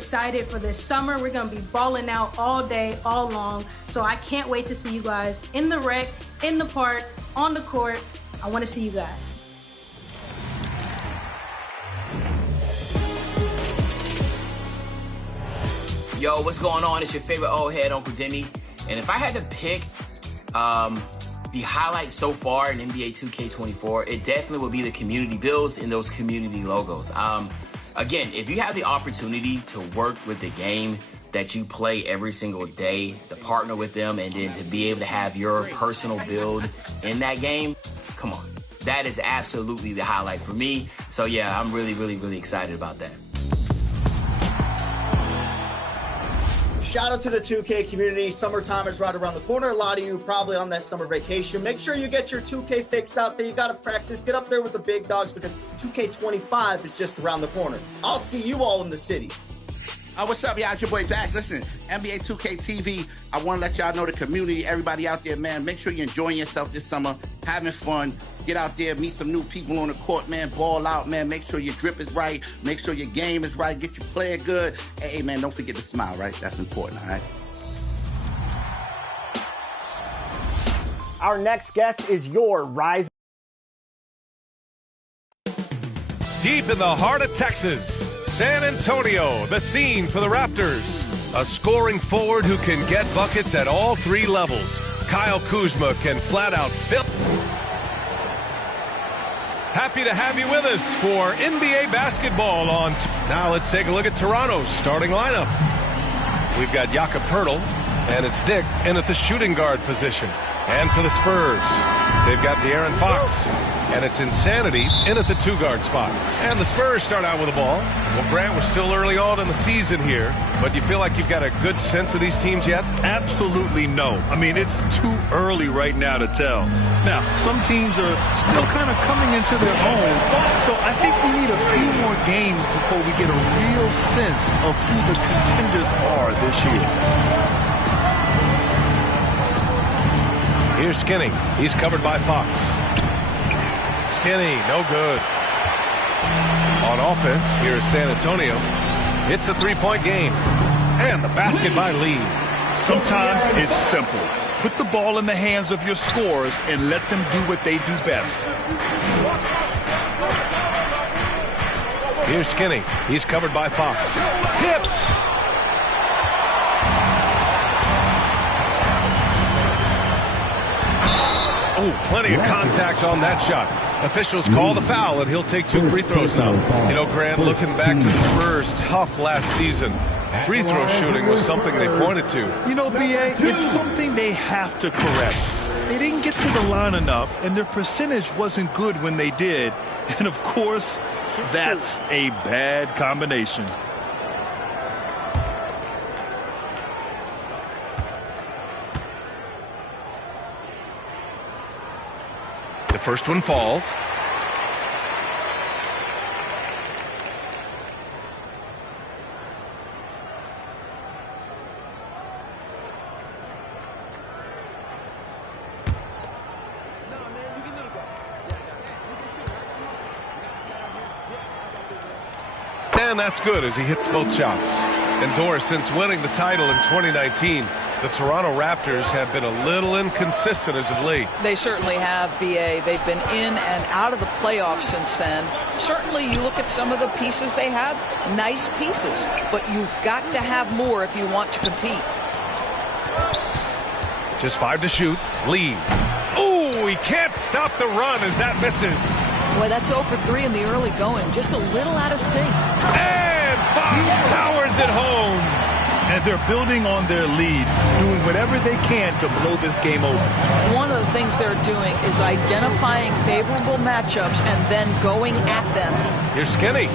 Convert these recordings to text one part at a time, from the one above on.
excited for this summer. We're going to be balling out all day, all long. So I can't wait to see you guys in the rec, in the park, on the court. I want to see you guys. Yo, what's going on? It's your favorite old head, Uncle Demi. And if I had to pick the highlight so far in NBA 2K24, it definitely would be the community builds and those community logos. Again, if you have the opportunity to work with the game that you play every single day, to partner with them, and then to be able to have your personal build in that game, come on. That is absolutely the highlight for me. So yeah, I'm really, really, really excited about that. Shout out to the 2K community. Summertime is right around the corner. A lot of you probably on that summer vacation. Make sure you get your 2K fix out there. You got to practice. Get up there with the big dogs because 2K25 is just around the corner. I'll see you all in the city. What's up, y'all? It's your boy Back. Listen, NBA 2K TV, I want to let y'all know, the community, everybody out there, man, make sure you're enjoying yourself this summer, having fun. Get out there, meet some new people on the court, man. Ball out, man. Make sure your drip is right. Make sure your game is right. Get your player good. Hey, man, don't forget to smile, right? That's important, all right? Our next guest is your Rise. Deep in the heart of Texas, San Antonio, the scene for the Raptors. A scoring forward who can get buckets at all three levels. Kyle Kuzma can flat out fill. Happy to have you with us for NBA basketball on. Now let's take a look at Toronto's starting lineup. We've got Jakob Poeltl, and it's Dick in at the shooting guard position. And for the Spurs, they've got De'Aaron Fox, and it's Insanity in at the two-guard spot. And the Spurs start out with the ball. Well, Grant, we're still early on in the season here, but you feel like you've got a good sense of these teams yet? Absolutely no. I mean, it's too early right now to tell. Now, some teams are still kind of coming into their own, so I think we need a few more games before we get a real sense of who the contenders are this year. Here's Skinny. He's covered by Fox. Skinny, no good. On offense, here is San Antonio. It's a three-point game. And the basket by Lee. Sometimes it's simple. Put the ball in the hands of your scorers and let them do what they do best. Here's Skinny. He's covered by Fox. Tipped. Oh, plenty of contact on that shot. Officials call the foul, and he'll take 2 free throws now. You know, Grant, looking back to the Spurs' tough last season, free throw shooting was something they pointed to. You know, B.A., it's something they have to correct. They didn't get to the line enough, and their percentage wasn't good when they did. And, of course, that's a bad combination. The first one falls. And that's good as he hits both shots. And Doris, since winning the title in 2019, the Toronto Raptors have been a little inconsistent as of late. They certainly have, B.A. They've been in and out of the playoffs since then. Certainly, you look at some of the pieces they have, nice pieces. But you've got to have more if you want to compete. Just 5 to shoot. Lee. Oh, he can't stop the run as that misses. Boy, that's 0 for 3 in the early going. Just a little out of sync. And Fox powers it home. And they're building on their lead, doing whatever they can to blow this game open. One of the things they're doing is identifying favorable matchups and then going at them. Here's Skinny.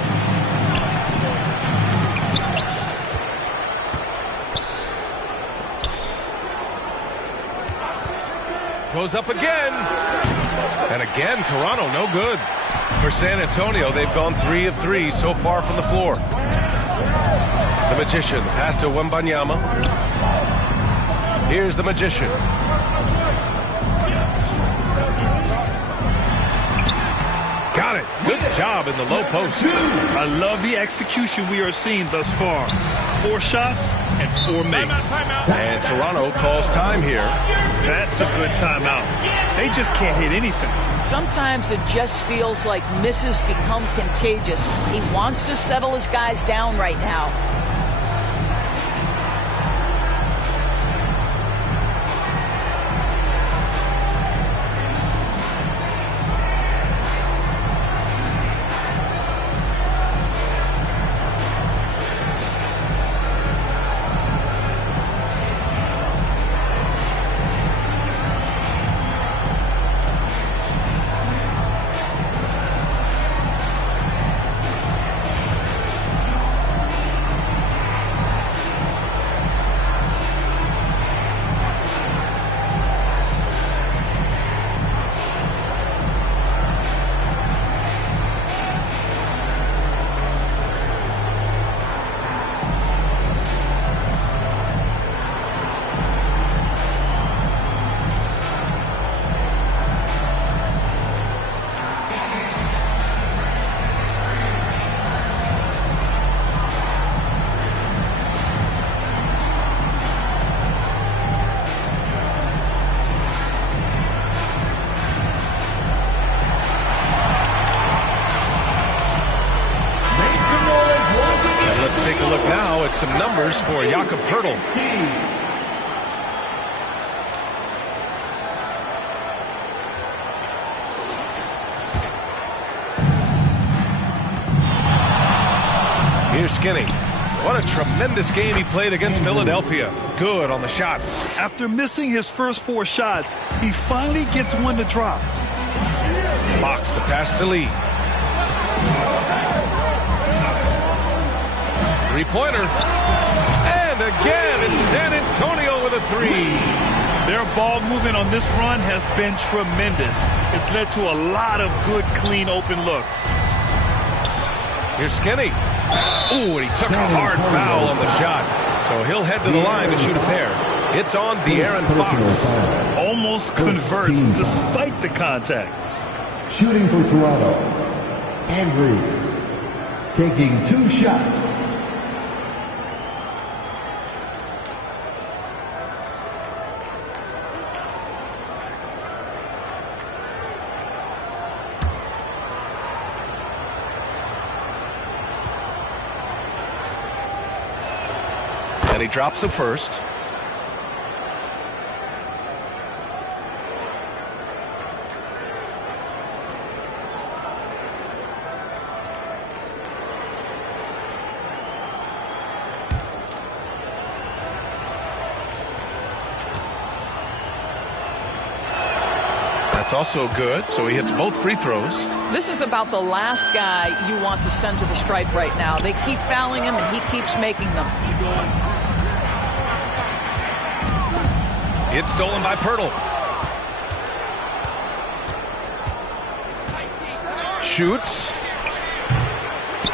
Goes up again. And again, Toronto, no good. For San Antonio, they've gone 3 of 3 so far from the floor. The Magician, pass to Wembanyama. Here's the Magician. Got it. Good job in the low post. I love the execution we are seeing thus far. 4 shots and 4 makes. And Toronto calls time here. That's a good timeout. They just can't hit anything. Sometimes it just feels like misses become contagious. He wants to settle his guys down right now. Take a look now at some numbers for Jakob Poeltl. Here's Skinny. What a tremendous game he played against Philadelphia. Good on the shot. After missing his first 4 shots, he finally gets one to drop. Fox the pass to Lee. Three-pointer. And again, it's San Antonio with a 3. Their ball movement on this run has been tremendous. It's led to a lot of good, clean, open looks. Here's Skinny. Ooh, and he took a hard foul on the shot. So he'll head to the line to shoot a pair. It's on De'Aaron Fox. Almost converts despite the contact. Shooting for Toronto, Andrews. Taking 2 shots. And he drops the first. That's also good, so he hits both free throws. This is about the last guy you want to send to the stripe right now. They keep fouling him, and he keeps making them. It's stolen by Poeltl. Shoots.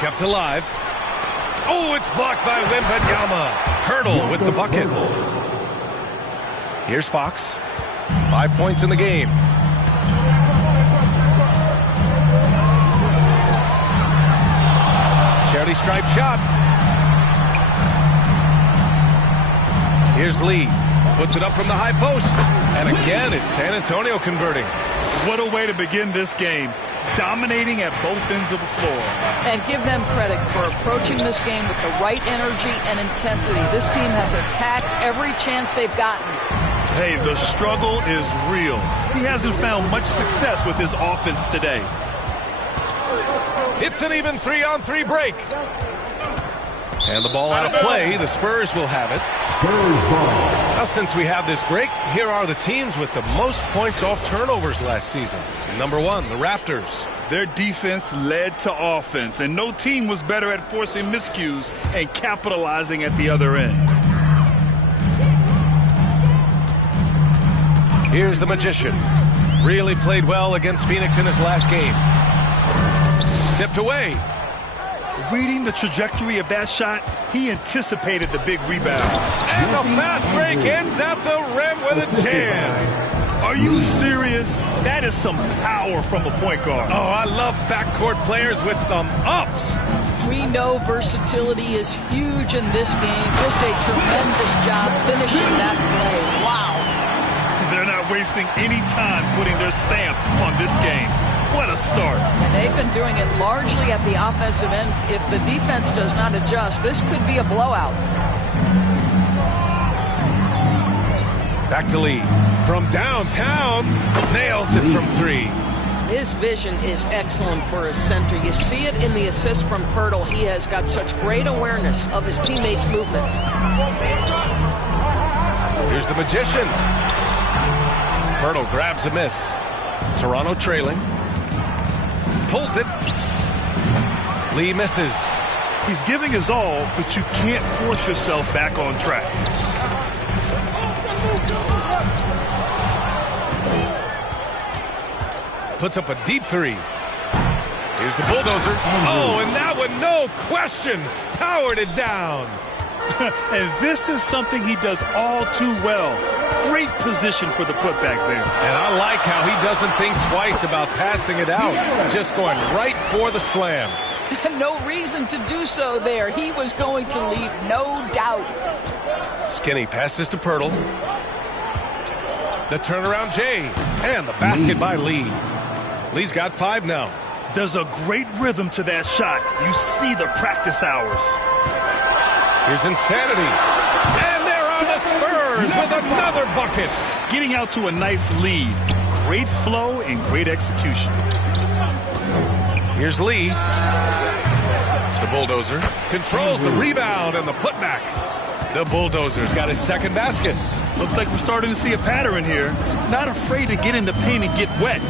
Kept alive. Oh, it's blocked by Wembanyama. Poeltl with the bucket. Here's Fox. 5 points in the game. Charity stripe shot. Here's Lee. Puts it up from the high post. And again, it's San Antonio converting. What a way to begin this game. Dominating at both ends of the floor. And give them credit for approaching this game with the right energy and intensity. This team has attacked every chance they've gotten. Hey, the struggle is real. He hasn't found much success with his offense today. It's an even 3-on-3 break. And the ball out of play. The Spurs will have it. Spurs ball. Now, since we have this break, here are the teams with the most points off turnovers last season. Number 1, the Raptors. Their defense led to offense, and no team was better at forcing miscues and capitalizing at the other end. Here's the Magician. Really played well against Phoenix in his last game. Tipped away. Reading the trajectory of that shot, he anticipated the big rebound. And the fast break ends at the rim with a jam. Are you serious? That is some power from a point guard. Oh, I love backcourt players with some ups. We know versatility is huge in this game. Just a tremendous job finishing that play. Wow. They're not wasting any time putting their stamp on this game. What a start. And they've been doing it largely at the offensive end. If the defense does not adjust, this could be a blowout. Back to Lee. From downtown, nails it from 3. His vision is excellent for a center. You see it in the assist from Pirtle. He has got such great awareness of his teammates' movements. Here's the magician. Pirtle grabs a miss. Toronto trailing. Pulls it. Lee misses. He's giving his all, but you can't force yourself back on track. Puts up a deep 3. Here's the bulldozer. Oh, and that one, no question, powered it down. And this is something he does all too well. Great position for the putback there. And I like how he doesn't think twice about passing it out. Just going right for the slam. No reason to do so there. He was going to lead, no doubt. Skinny passes to Pirtle. The turnaround Jay. And the basket by Lee. Lee's got 5 now. There's a great rhythm to that shot. You see the practice hours. Here's Insanity. And there are the Spurs with another bucket. Getting out to a nice lead. Great flow and great execution. Here's Lee. The bulldozer controls the rebound and the putback. The bulldozer's got his second basket. Looks like we're starting to see a pattern here. Not afraid to get in the paint and get wet.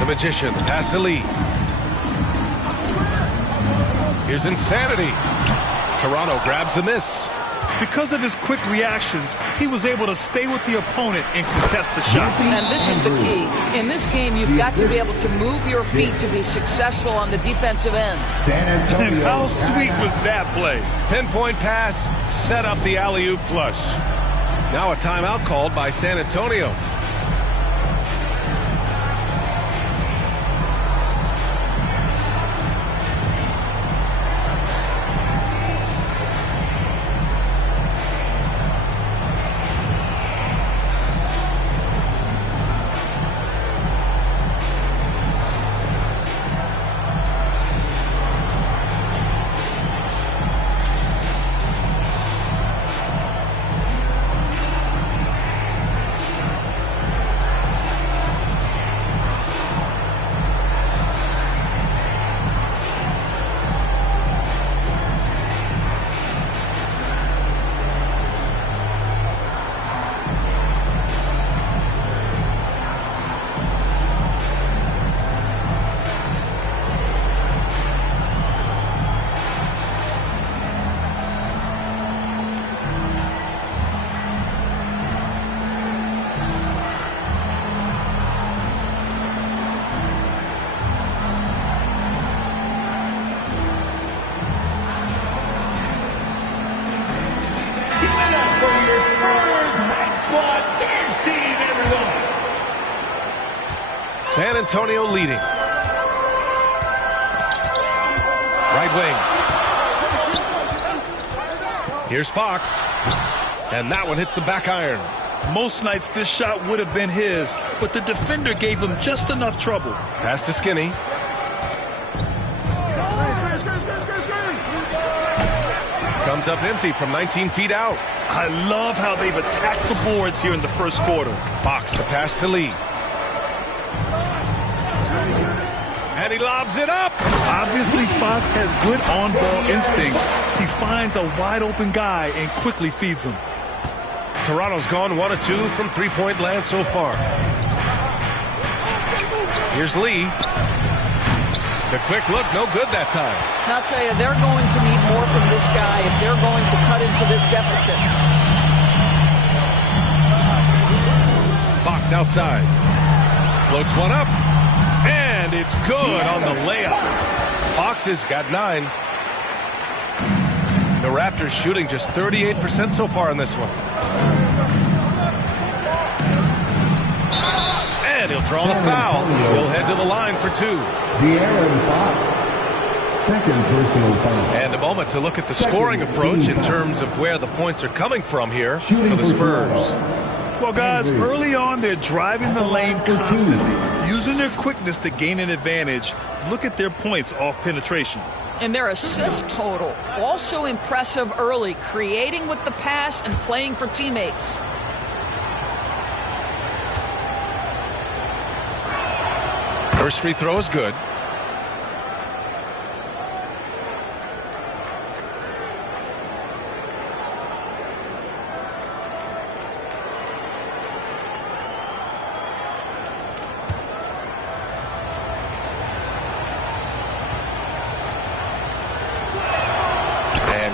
The magician, pass to Lee. Here's Insanity. Toronto grabs the miss. Because of his quick reactions, he was able to stay with the opponent and contest the shot. And this is the key. In this game, you've got to be able to move your feet to be successful on the defensive end. And how sweet was that play? Pinpoint pass, set up the alley-oop flush. Now a timeout called by San Antonio. San Antonio leading. Right wing. Here's Fox. And that one hits the back iron. Most nights this shot would have been his, but the defender gave him just enough trouble. Pass to Skinny. Comes up empty from 19 feet out. I love how they've attacked the boards here in the first quarter. Fox, the pass to Lee. And he lobs it up. Obviously, Fox has good on-ball instincts. He finds a wide-open guy and quickly feeds him. Toronto's gone 1 of 2 from three-point land so far. Here's Lee. The quick look, no good that time. And I'll tell you, they're going to need more from this guy if they're going to cut into this deficit. Fox outside. Floats one up. And it's good on the layup. Fox has got 9. The Raptors shooting just 38% so far in this one. And he'll draw the foul. He'll head to the line for 2. De'Aaron Fox, second personal foul. And a moment to look at the scoring approach in terms of where the points are coming from here for the Spurs. Well, guys, early on, they're driving the lane constantly, using their quickness to gain an advantage. Look at their points off penetration. And their assist total, also impressive early, creating with the pass and playing for teammates. First free throw is good.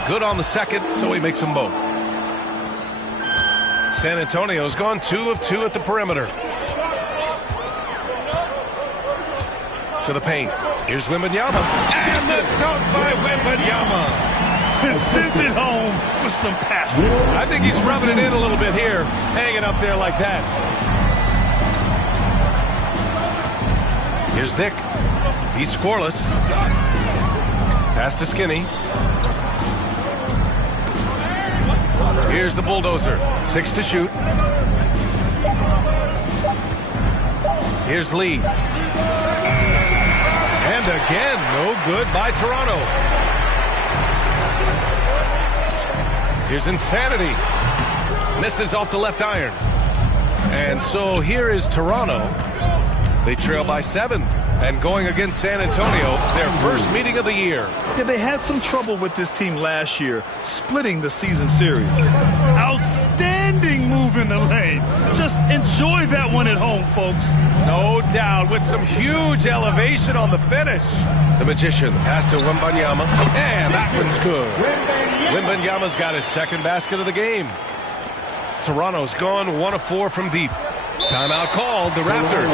Good on the second, so he makes them both. San Antonio's gone 2 of 2 at the perimeter. To the paint. Here's Wembanyama. And the dunk by Wembanyama. Sends it home with some passion. I think he's rubbing it in a little bit here, hanging up there like that. Here's Dick. He's scoreless. Pass to Skinny. Here's the bulldozer. 6 to shoot. Here's Lee. And again, no good by Toronto. Here's Insanity. Misses off the left iron. And so here is Toronto. They trail by 7. And going against San Antonio, their first meeting of the year. Yeah, they had some trouble with this team last year, splitting the season series. Outstanding move in the lane. Just enjoy that one at home, folks. No doubt, with some huge elevation on the finish. The Magician pass to Wembanyama, and that one's good. Wembanyama's got his second basket of the game. Toronto's gone 1 of 4 from deep. Timeout called, the Raptors.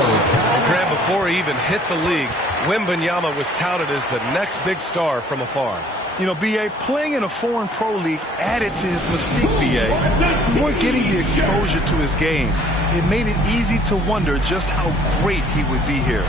Graham, before he even hit the league, Wembanyama was touted as the next big star from afar. You know, B.A., playing in a foreign pro league added to his mystique, B.A. You weren't getting the exposure to his game. It made it easy to wonder just how great he would be here.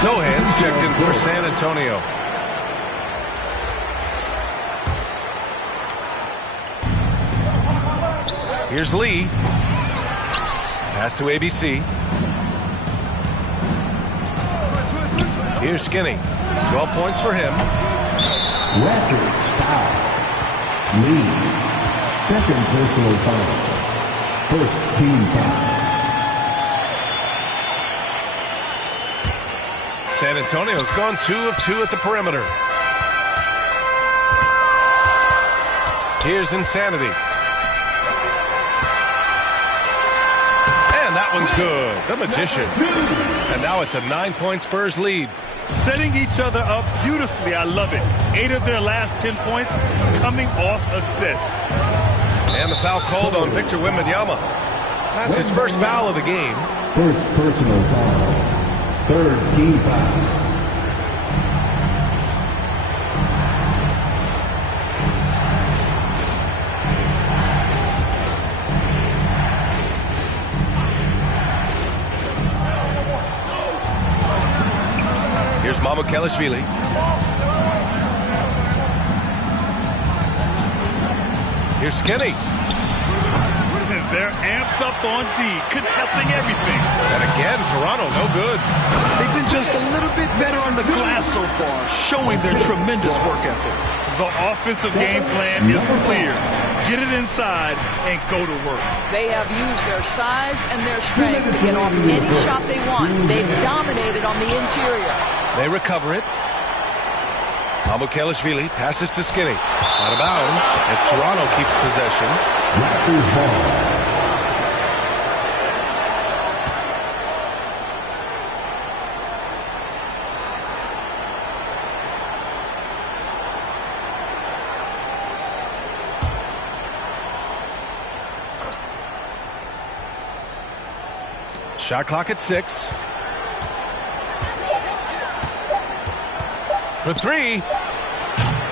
Sohan's checked in for San Antonio. Here's Lee. Pass to ABC. Here's Skinny. 12 points for him. Raptors foul. Lee, second personal foul. First team foul. San Antonio's gone 2 of 2 at the perimeter. Here's Insanity. And that one's good. The Magician. And now it's a 9-point Spurs lead. Setting each other up beautifully. I love it. 8 of their last 10 points coming off assist. And the foul called on Victor Wembanyama. That's his first foul of the game. First personal foul. Third team foul. Here's Mamukelashvili. Here's Skinny. They're amped up on D, contesting everything. And again, Toronto, no good. They've been just a little bit better on the glass so far, showing their tremendous work ethic. The offensive game plan is clear. Get it inside and go to work. They have used their size and their strength to get off any shot they want. They've dominated on the interior. They recover it. Mamukelashvili passes to Skinny. Out of bounds as Toronto keeps possession. Raptors ball. Shot clock at 6. For 3.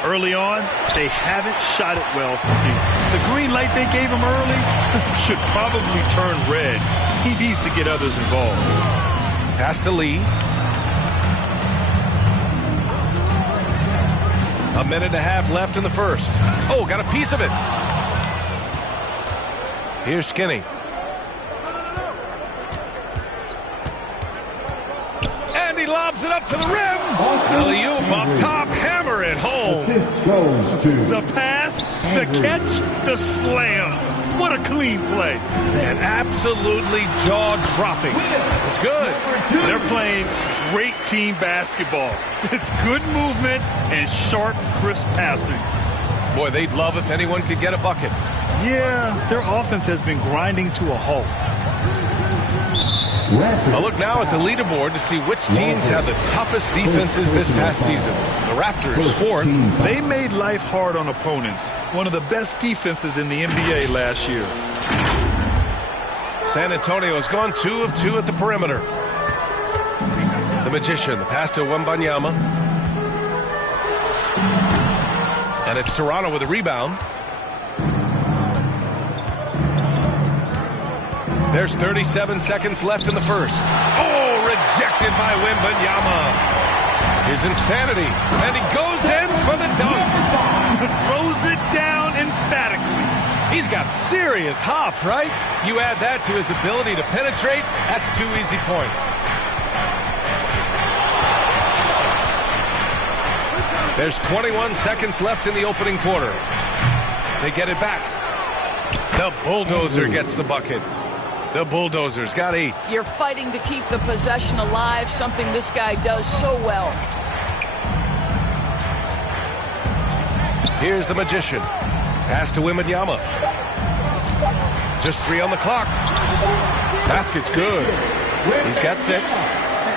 Early on, they haven't shot it well from deep. The green light they gave him early should probably turn red. He needs to get others involved. Pass to Lee. A minute and a half left in the first. Oh, got a piece of it. Here's Skinny. And he lobs it up to the rim. Alley-oop up top, hammer it home. Assist goes to The pass, the catch, the slam. What a clean play. And absolutely jaw-dropping. It's good. They're playing great team basketball. It's good movement and sharp, crisp passing. Boy, they'd love if anyone could get a bucket. Yeah, their offense has been grinding to a halt. A look now at the leaderboard to see which teams have the toughest defenses this past season. The Raptors, 4th. They made life hard on opponents. One of the best defenses in the NBA last year. San Antonio has gone 2 of 2 at the perimeter. The Magician, the pass to Wembanyama. And it's Toronto with a rebound. There's 37 seconds left in the first. Oh, rejected by Wembanyama. Here's Insanity, and he goes in for the dunk. Throws it down emphatically. He's got serious hop, right? You add that to his ability to penetrate, that's 2 easy points. There's 21 seconds left in the opening quarter. They get it back. The Bulldozer gets the bucket. The Bulldozers got 8. You're fighting to keep the possession alive, something this guy does so well. Here's the Magician. Pass to Wembanyama. Just 3 on the clock. Basket's good. He's got 6.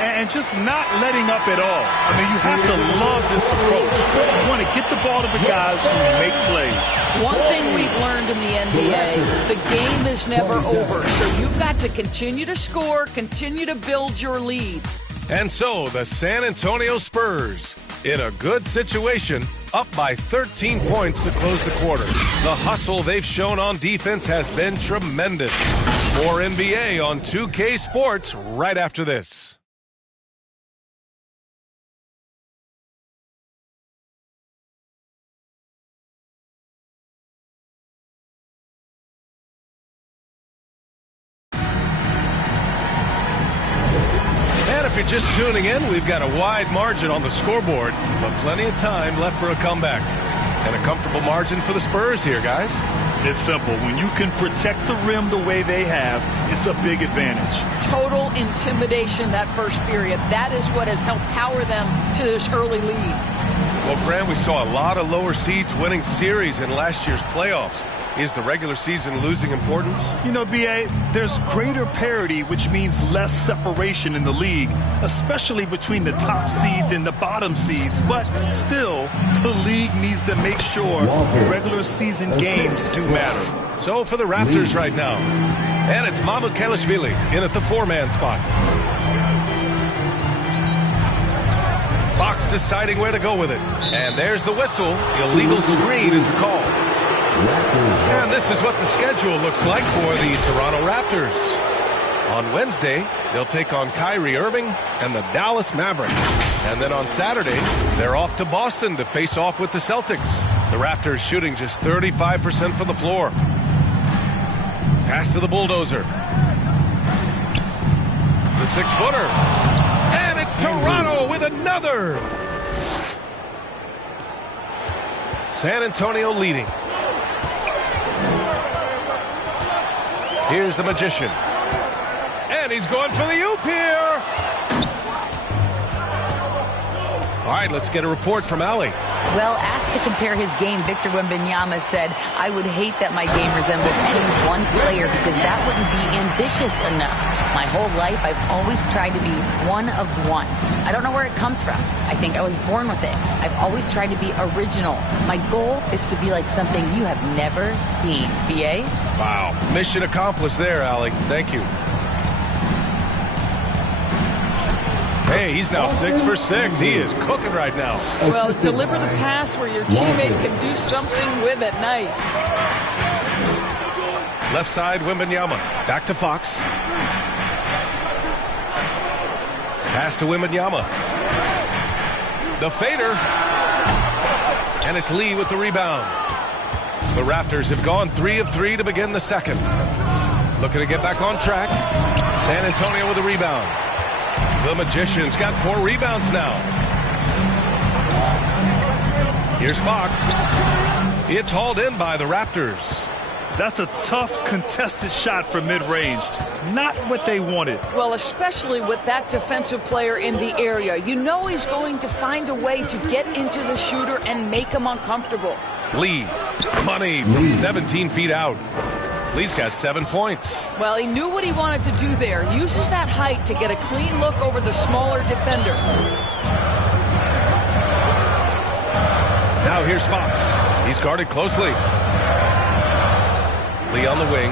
And just not letting up at all. I mean, you have to love this approach. You want to get the ball to the guys who make plays. One thing we've learned in the NBA, the game is never over. So you've got to continue to score, continue to build your lead. And so the San Antonio Spurs, in a good situation, up by 13 points to close the quarter. The hustle they've shown on defense has been tremendous. More NBA on 2K Sports right after this. If you're just tuning in, we've got a wide margin on the scoreboard, but plenty of time left for a comeback. And a comfortable margin for the Spurs here, guys. It's simple. When you can protect the rim the way they have, it's a big advantage. Total intimidation that first period. That is what has helped power them to this early lead. Well, Grant, we saw a lot of lower seeds winning series in last year's playoffs. Is the regular season losing importance? You know, B.A., there's greater parity, which means less separation in the league, especially between the top seeds and the bottom seeds. But still, the league needs to make sure regular season games do matter. So for the Raptors right now, and it's Mamukelashvili in at the 4-man spot. Fox deciding where to go with it. And there's the whistle. Illegal screen is the call. And this is what the schedule looks like for the Toronto Raptors. On Wednesday, they'll take on Kyrie Irving and the Dallas Mavericks. And then on Saturday, they're off to Boston to face off with the Celtics. The Raptors shooting just 35% from the floor. Pass to the bulldozer. The 6-footer. And it's Toronto with another. San Antonio leading. Here's the Magician. And he's going for the oop here. All right, let's get a report from Allie. Well, asked to compare his game, Victor Wembanyama said, "I would hate that my game resembles any one player because that wouldn't be ambitious enough. My whole life, I've always tried to be one of one. I don't know where it comes from. I think I was born with it. I've always tried to be original. My goal is to be like something you have never seen." BA? Wow. Mission accomplished there, Allie. Thank you. Hey, he's now 6 for 6. He is cooking right now. Well, deliver the pass where your teammate can do something with it. Nice. Left side, Wembanyama. Back to Fox. Pass to Wembanyama. The fader. And it's Lee with the rebound. The Raptors have gone 3 of 3 to begin the second. Looking to get back on track. San Antonio with a rebound. The Magician's got 4 rebounds now. Here's Fox. It's hauled in by the Raptors. That's a tough, contested shot from mid-range. Not what they wanted. Well, especially with that defensive player in the area. You know he's going to find a way to get into the shooter and make him uncomfortable. Lee, money from 17 feet out. Lee's got 7 points. Well, he knew what he wanted to do there. Uses that height to get a clean look over the smaller defender. Now here's Fox. He's guarded closely. Lee on the wing.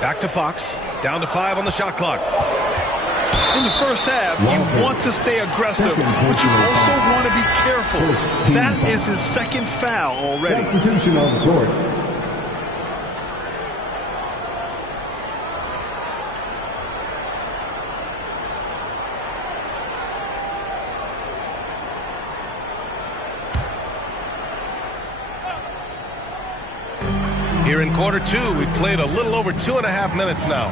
Back to Fox. Down to 5 on the shot clock. In the first half, you want to stay aggressive, but you also want to be careful. That is his second foul already. Substitution on the court. Here in quarter 2, we've played a little over 2.5 minutes now.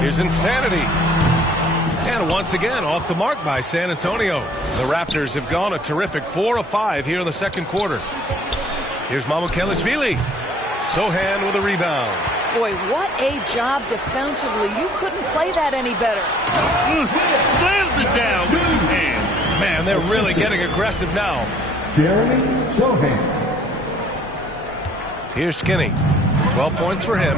Here's Insanity. And once again, off the mark by San Antonio. The Raptors have gone a terrific 4 of 5 here in the second quarter. Here's Mamukelashvili. Sohan with a rebound. Boy, what a job defensively. You couldn't play that any better. Slams it down with 2 hands. Man, they're really getting aggressive now. Jeremy Sohan. Here's Skinny. 12 points for him.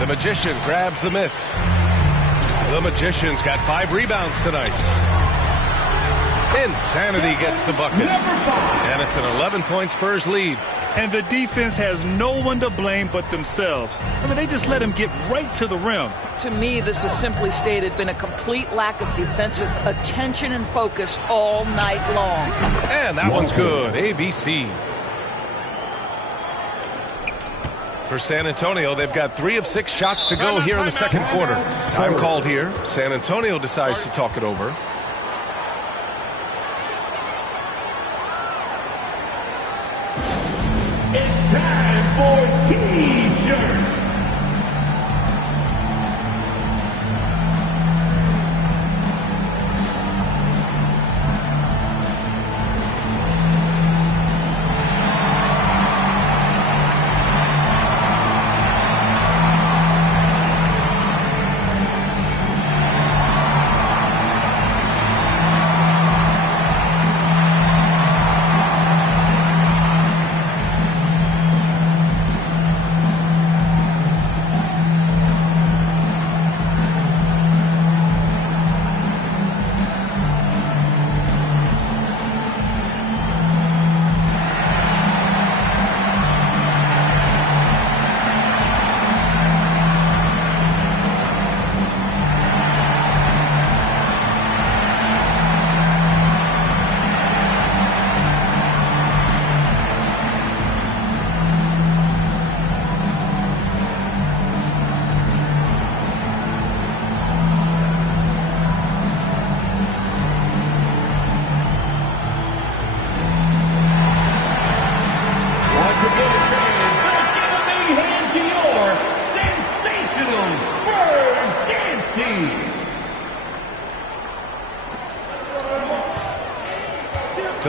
The Magician grabs the miss. The Magician's got 5 rebounds tonight. Insanity gets the bucket. And it's an 11-point Spurs lead. And the defense has no one to blame but themselves. I mean, they just let him get right to the rim. To me, this has simply stated been a complete lack of defensive attention and focus all night long. And that one's good. ABC. For San Antonio, they've got 3 of 6 shots to go here in the second quarter. Time called here. San Antonio decides to talk it over. It's time for T-shirts.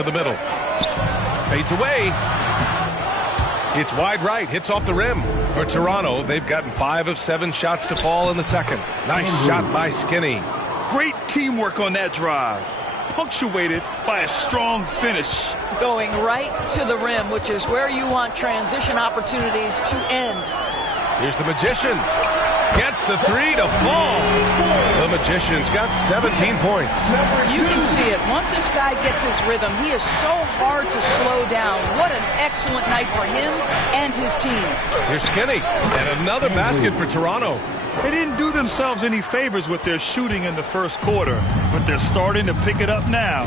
to the middle. Fades away. It's wide right. Hits off the rim. For Toronto, they've gotten 5 of 7 shots to fall in the second. Nice shot by Skinny. Great teamwork on that drive. Punctuated by a strong finish. Going right to the rim, which is where you want transition opportunities to end. Here's the Magician. Gets the 3 to fall. The Magician's got 17 points. You can see it. Once this guy gets his rhythm, he is so hard to slow down. What an excellent night for him and his team. Here's Skinny. And another basket for Toronto. They didn't do themselves any favors with their shooting in the first quarter, but they're starting to pick it up now.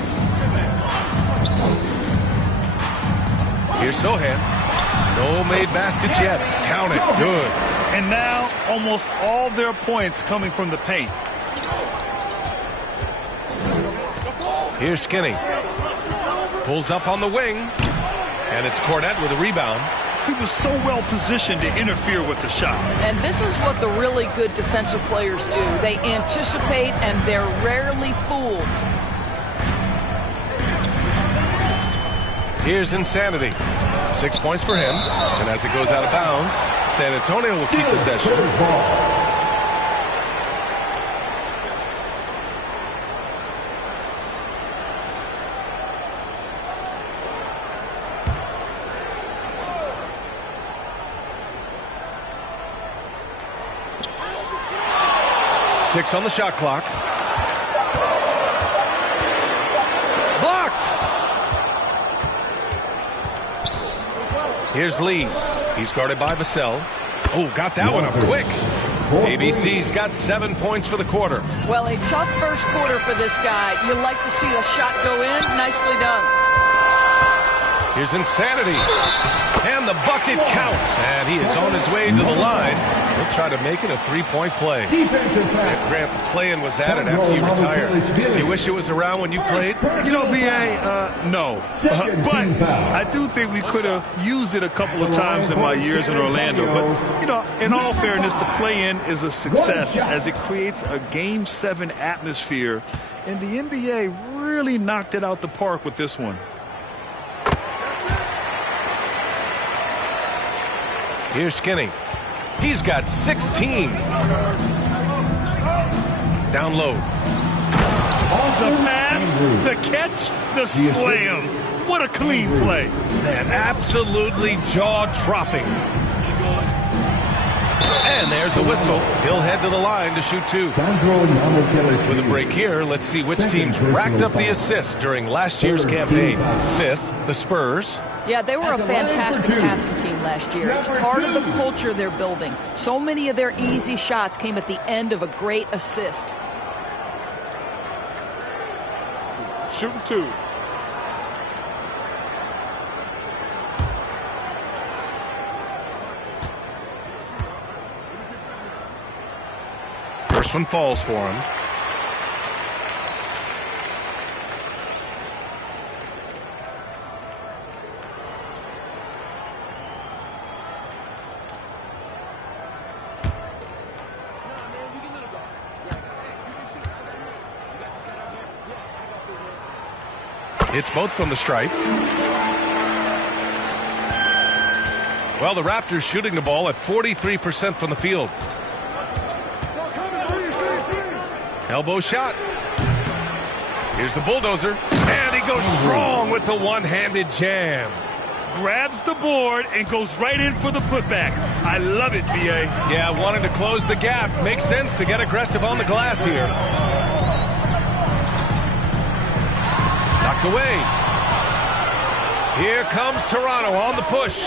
Here's Sohan. No made baskets yet. Count it. Good. And now almost all their points coming from the paint. Here's Skinny. Pulls up on the wing. And it's Cornette with a rebound. He was so well positioned to interfere with the shot. And this is what the really good defensive players do. They anticipate and they're rarely fooled. Here's Insanity. 6 points for him. And as it goes out of bounds, San Antonio will keep possession. 6 on the shot clock. Blocked! Here's Lee. He's guarded by Vassell. Oh, got that one up quick. ABC's got 7 points for the quarter. Well, a tough first quarter for this guy. You like to see the shot go in. Nicely done. Here's Insanity. And the bucket counts. And he is on his way to the line. He'll try to make it a 3-point play. And Grant, the play-in was added after you retired. You wish it was around when you played? You know, B.A., no. But I do think we could have used it a couple of times in my years in Orlando. But, you know, in all fairness, the play-in is a success as it creates a Game 7 atmosphere. And the NBA really knocked it out the park with this one. Here's Skinny. He's got 16. Down low. The pass, the catch, the slam. What a clean play. Man, absolutely jaw-dropping. And there's a whistle. He'll head to the line to shoot 2. With a break here, let's see which teams racked up the assists during last year's campaign. 5th, the Spurs. Yeah, they were a fantastic passing team last year. It's part of the culture they're building. So many of their easy shots came at the end of a great assist. Shooting 2. First one falls for him. It's both from the stripe. Well, the Raptors shooting the ball at 43% from the field. Elbow shot. Here's the bulldozer. And he goes strong with the one-handed jam. Grabs the board and goes right in for the putback. I love it, B.A. Yeah, wanted to close the gap. Makes sense to get aggressive on the glass here. Knocked away. Here comes Toronto on the push.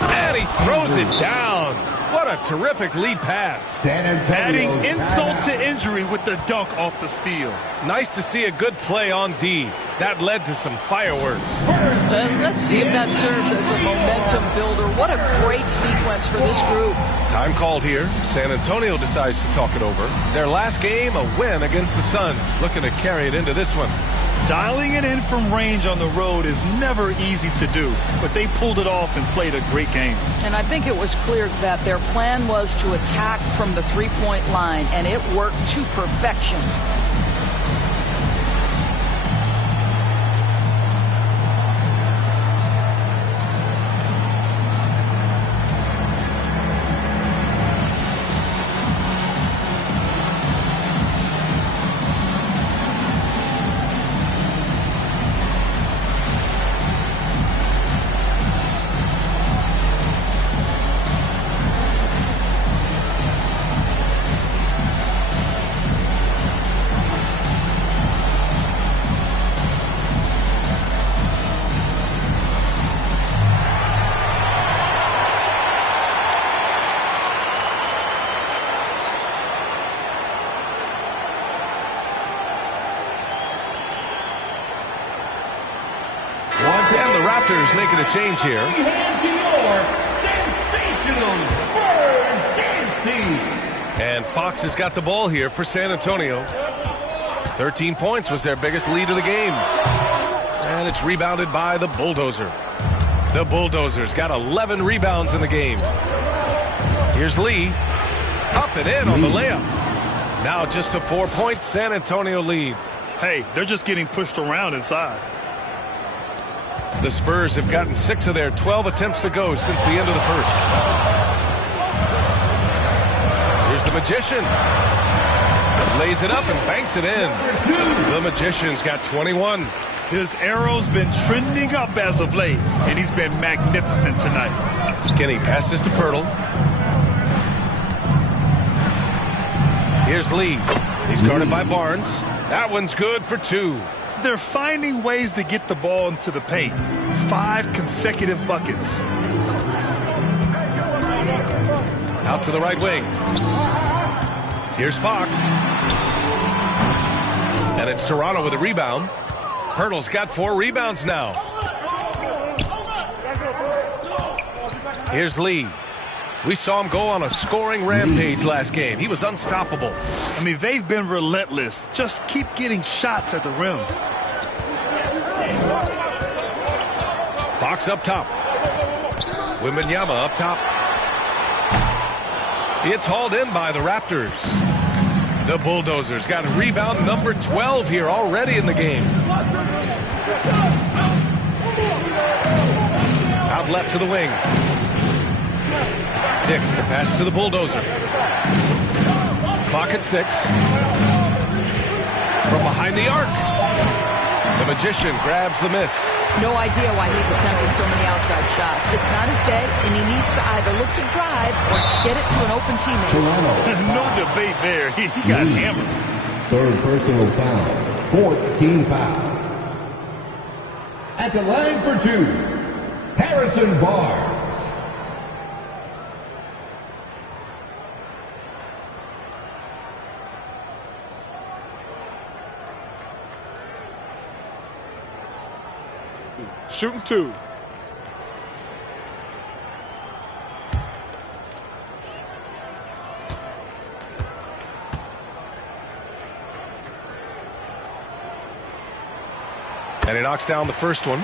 And he throws it down. What a terrific lead pass. Adding insult to injury with the dunk off the steal. Nice to see a good play on D. That led to some fireworks. Let's see if that serves as a momentum builder. What a great sequence for this group. Time called here. San Antonio decides to talk it over. Their last game, a win against the Suns. Looking to carry it into this one. Dialing it in from range on the road is never easy to do, but they pulled it off and played a great game. And I think it was clear that their plan was to attack from the three-point line, and it worked to perfection. Raptors making a change here. And Fox has got the ball here for San Antonio. 13 points was their biggest lead of the game. And it's rebounded by the Bulldozer. The Bulldozers got 11 rebounds in the game. Here's Lee. Up and in on the layup. Now just a 4-point San Antonio lead. Hey, they're just getting pushed around inside. The Spurs have gotten 6 of their 12 attempts to go since the end of the first. Here's the Magician. Lays it up and banks it in. The Magician's got 21. His arrow's been trending up as of late, and he's been magnificent tonight. Skinny passes to Pirtle. Here's Lee. He's guarded by Barnes. That one's good for 2. They're finding ways to get the ball into the paint. 5 consecutive buckets. Out to the right wing. Here's Fox. And it's Toronto with a rebound. Pirtle's got 4 rebounds now. Here's Lee. We saw him go on a scoring rampage last game. He was unstoppable. I mean, they've been relentless. Just keep getting shots at the rim. Fox up top. Wembanyama up top. It's hauled in by the Raptors. The Bulldozers got rebound number 12 here already in the game. Out left to the wing. Dick, the pass to the Bulldozer. Clock at 6. From behind the arc. The Magician grabs the miss. No idea why he's attempting so many outside shots. It's not his day, and he needs to either look to drive or get it to an open teammate. No debate there. He got hammered. Third personal foul. 14 foul. At the line for 2, Harrison Barnes. Shooting 2. And he knocks down the first one.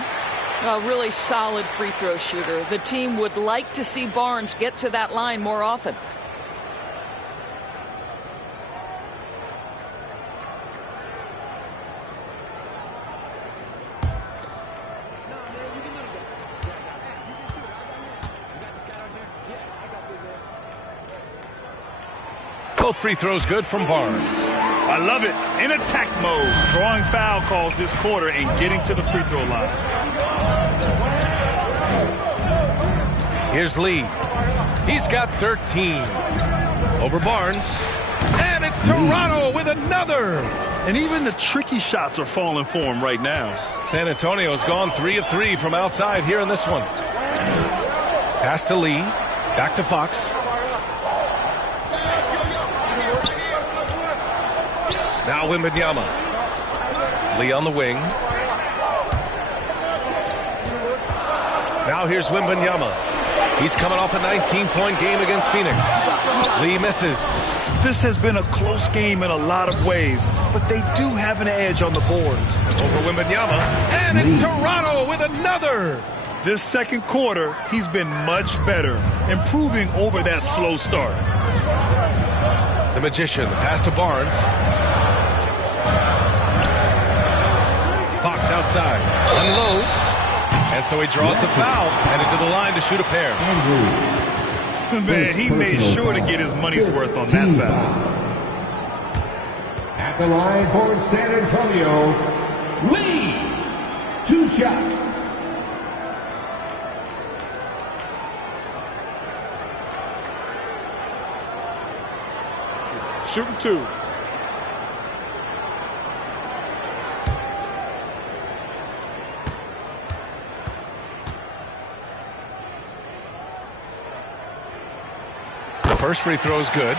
A really solid free throw shooter. The team would like to see Barnes get to that line more often. Both free throws good from Barnes. I love it. In attack mode. Drawing foul calls this quarter and getting to the free throw line. Here's Lee. He's got 13. Over Barnes. And it's Toronto with another. And even the tricky shots are falling for him right now. San Antonio's gone 3 of 3 from outside here in this one. Pass to Lee. Back to Fox. Now Wembanyama. Lee on the wing. Now here's Wembanyama. He's coming off a 19-point game against Phoenix. Lee misses. This has been a close game in a lot of ways, but they do have an edge on the boards. Over Wembanyama. And it's Toronto with another. This second quarter, he's been much better, improving over that slow start. The Magician, the pass to Barnes. Fox outside, unloads, and so he draws the foul, headed to the line to shoot a pair. Man, he made sure to get his money's worth on that foul. At the line for San Antonio, Lee. 2 shots. Shooting 2. First free throw is good.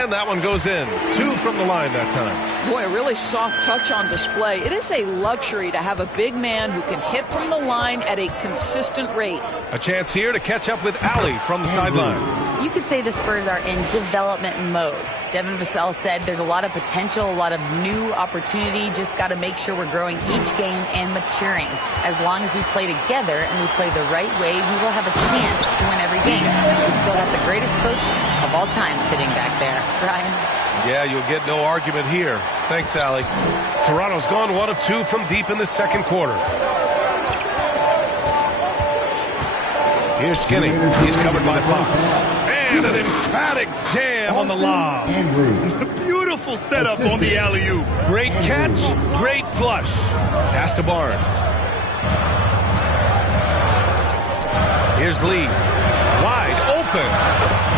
And that one goes in. 2 from the line that time. Boy, a really soft touch on display. It is a luxury to have a big man who can hit from the line at a consistent rate. A chance here to catch up with Allie from the sideline. You could say the Spurs are in development mode. Devin Vassell said there's a lot of potential, a lot of new opportunity. Just got to make sure we're growing each game and maturing. As long as we play together and we play the right way, we will have a chance to win every game. We still got the greatest coach of all time sitting back there. Ryan? Yeah, you'll get no argument here. Thanks, Allie. Toronto's gone 1 of 2 from deep in the second quarter. Here's Skinny. He's covered by Fox. And an emphatic jam on the lob. Beautiful setup on the alley-oop. Great catch, great flush. Pass to Barnes. Here's Lee. Wide open.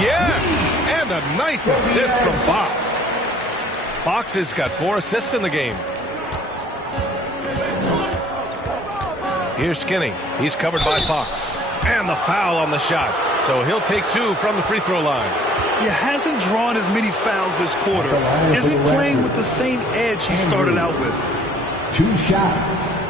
Yes! And a nice assist from Fox. Fox has got 4 assists in the game. Here's Skinny. He's covered by Fox. And the foul on the shot. So he'll take 2 from the free throw line. He hasn't drawn as many fouls this quarter. Isn't playing with the same edge he started out with. 2 shots.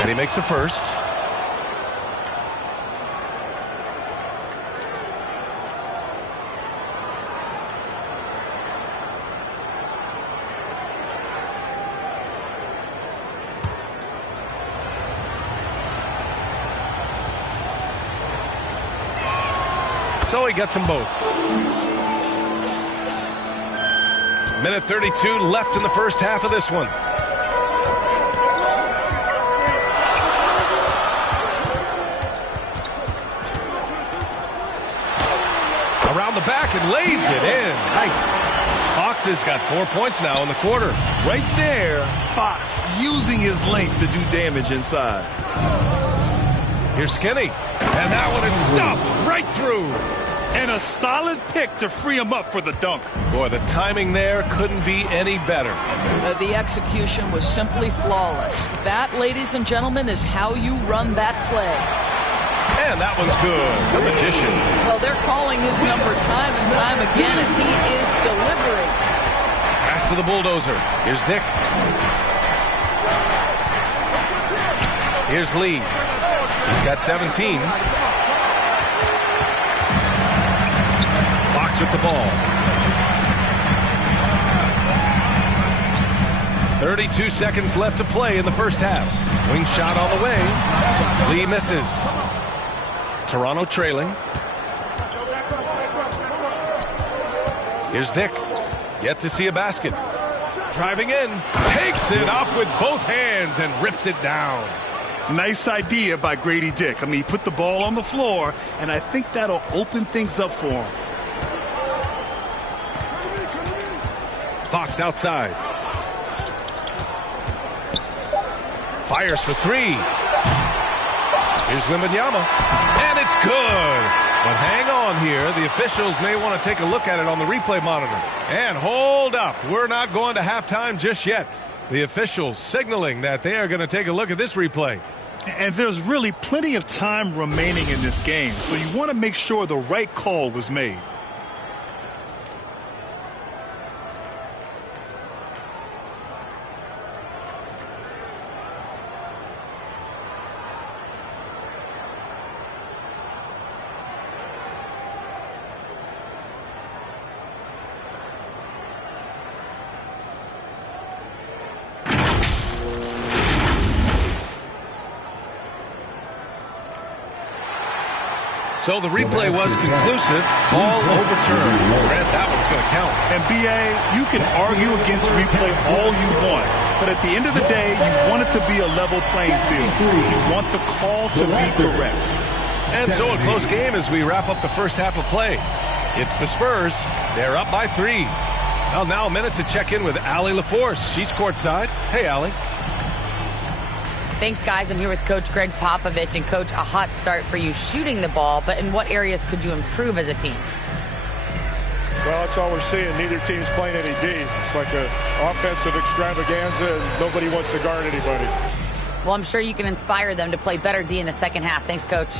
And he makes the first. So he gets them both. Minute 32 left in the first half of this one. Around the back and lays it in. Nice. Fox has got 4 points now in the quarter. Right there, Fox using his length to do damage inside. Here's Skinny. And that one is stuffed right through. And a solid pick to free him up for the dunk. Boy, the timing there couldn't be any better. The execution was simply flawless. That, ladies and gentlemen, is how you run that play. And that one's good. The magician. Well, they're calling his number time and time again, and he is delivering. Pass to the bulldozer. Here's Dick. Here's Lee. He's got 17. Fox with the ball. 32 seconds left to play in the first half. Wing shot on the way. Lee misses. Toronto trailing. Here's Dick. Yet to see a basket. Driving in. Takes it up with both hands and rips it down. Nice idea by Grady Dick. I mean, he put the ball on the floor, and I think that'll open things up for him. Fox outside. Fires for 3. Here's Wembanyama. And it's good. But hang on here. The officials may want to take a look at it on the replay monitor. And hold up. We're not going to halftime just yet. The officials signaling that they are going to take a look at this replay. And there's really plenty of time remaining in this game, so you want to make sure the right call was made. So the replay was conclusive. Ball overturned. Grant, that one's going to count. And BA, you can argue against replay all you want, but at the end of the day, you want it to be a level playing field. You want the call to be correct. And so a close game as we wrap up the first half of play. It's the Spurs. They're up by 3. Well, now a minute to check in with Allie LaForce. She's courtside. Hey, Allie. Thanks, guys. I'm here with Coach Greg Popovich. And, Coach, a hot start for you shooting the ball, but in what areas could you improve as a team? Well, that's all we're seeing. Neither team's playing any D. It's like an offensive extravaganza, and nobody wants to guard anybody. Well, I'm sure you can inspire them to play better D in the second half. Thanks, Coach.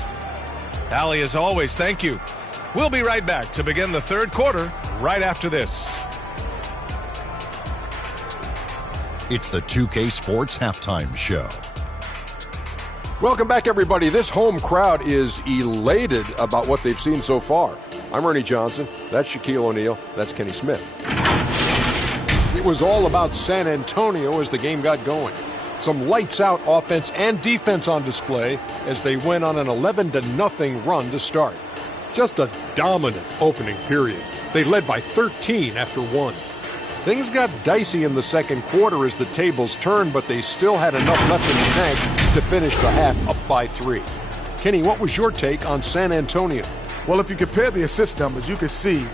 Allie, as always, thank you. We'll be right back to begin the third quarter right after this. It's the 2K Sports Halftime Show. Welcome back, everybody. This home crowd is elated about what they've seen so far. I'm Ernie Johnson. That's Shaquille O'Neal. That's Kenny Smith. It was all about San Antonio as the game got going. Some lights-out offense and defense on display as they went on an 11-0 run to start. Just a dominant opening period. They led by 13 after one. Things got dicey in the second quarter as the tables turned, but they still had enough left in the tank to finish the half up by 3. Kenny, what was your take on San Antonio? Well, if you compare the assist numbers, you can see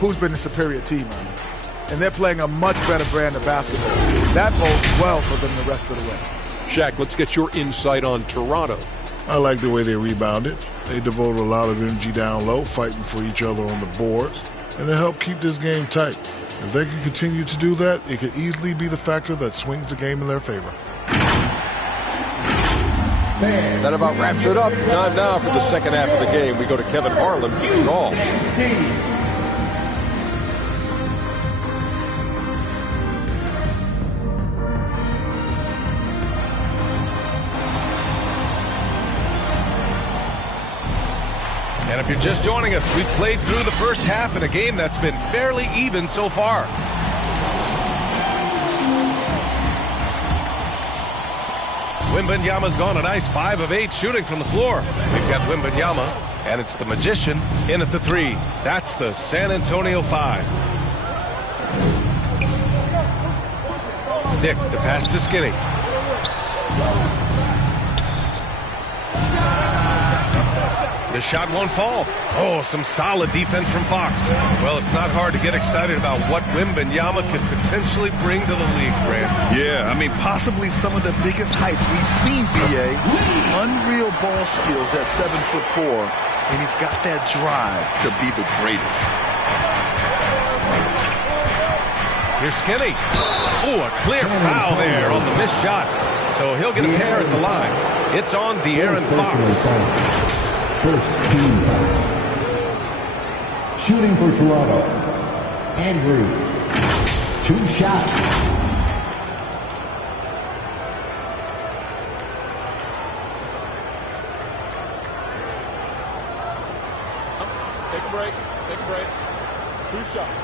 who's been the superior team on it. And they're playing a much better brand of basketball. That bodes well for them the rest of the way. Shaq, let's get your insight on Toronto. I like the way they rebounded. They devoted a lot of energy down low, fighting for each other on the boards, and it helped keep this game tight. If they can continue to do that, it could easily be the factor that swings the game in their favor. That about wraps it up. Time now for the second half of the game. We go to Kevin Harlan for the call. And if you're just joining us, we've played through the first half in a game that's been fairly even so far. Wembanyama's gone a nice 5 of 8 shooting from the floor. We've got Wembanyama, and it's the Magician in at the 3. That's the San Antonio 5. Dick, the pass to Skinny. The shot won't fall. Oh, some solid defense from Fox. Well, it's not hard to get excited about what Wembanyama could potentially bring to the league, Grant. Yeah, I mean, possibly some of the biggest hype we've seen, B.A. Unreal ball skills at 7'4", and he's got that drive to be the greatest. Here's Skinny. Oh, a clear foul there on the missed shot. So he'll get a pair at the line. It's on De'Aaron Fox. First team foul. Shooting for Toronto. Andrews. 2 shots. Take a break. Take a break. 2 shots.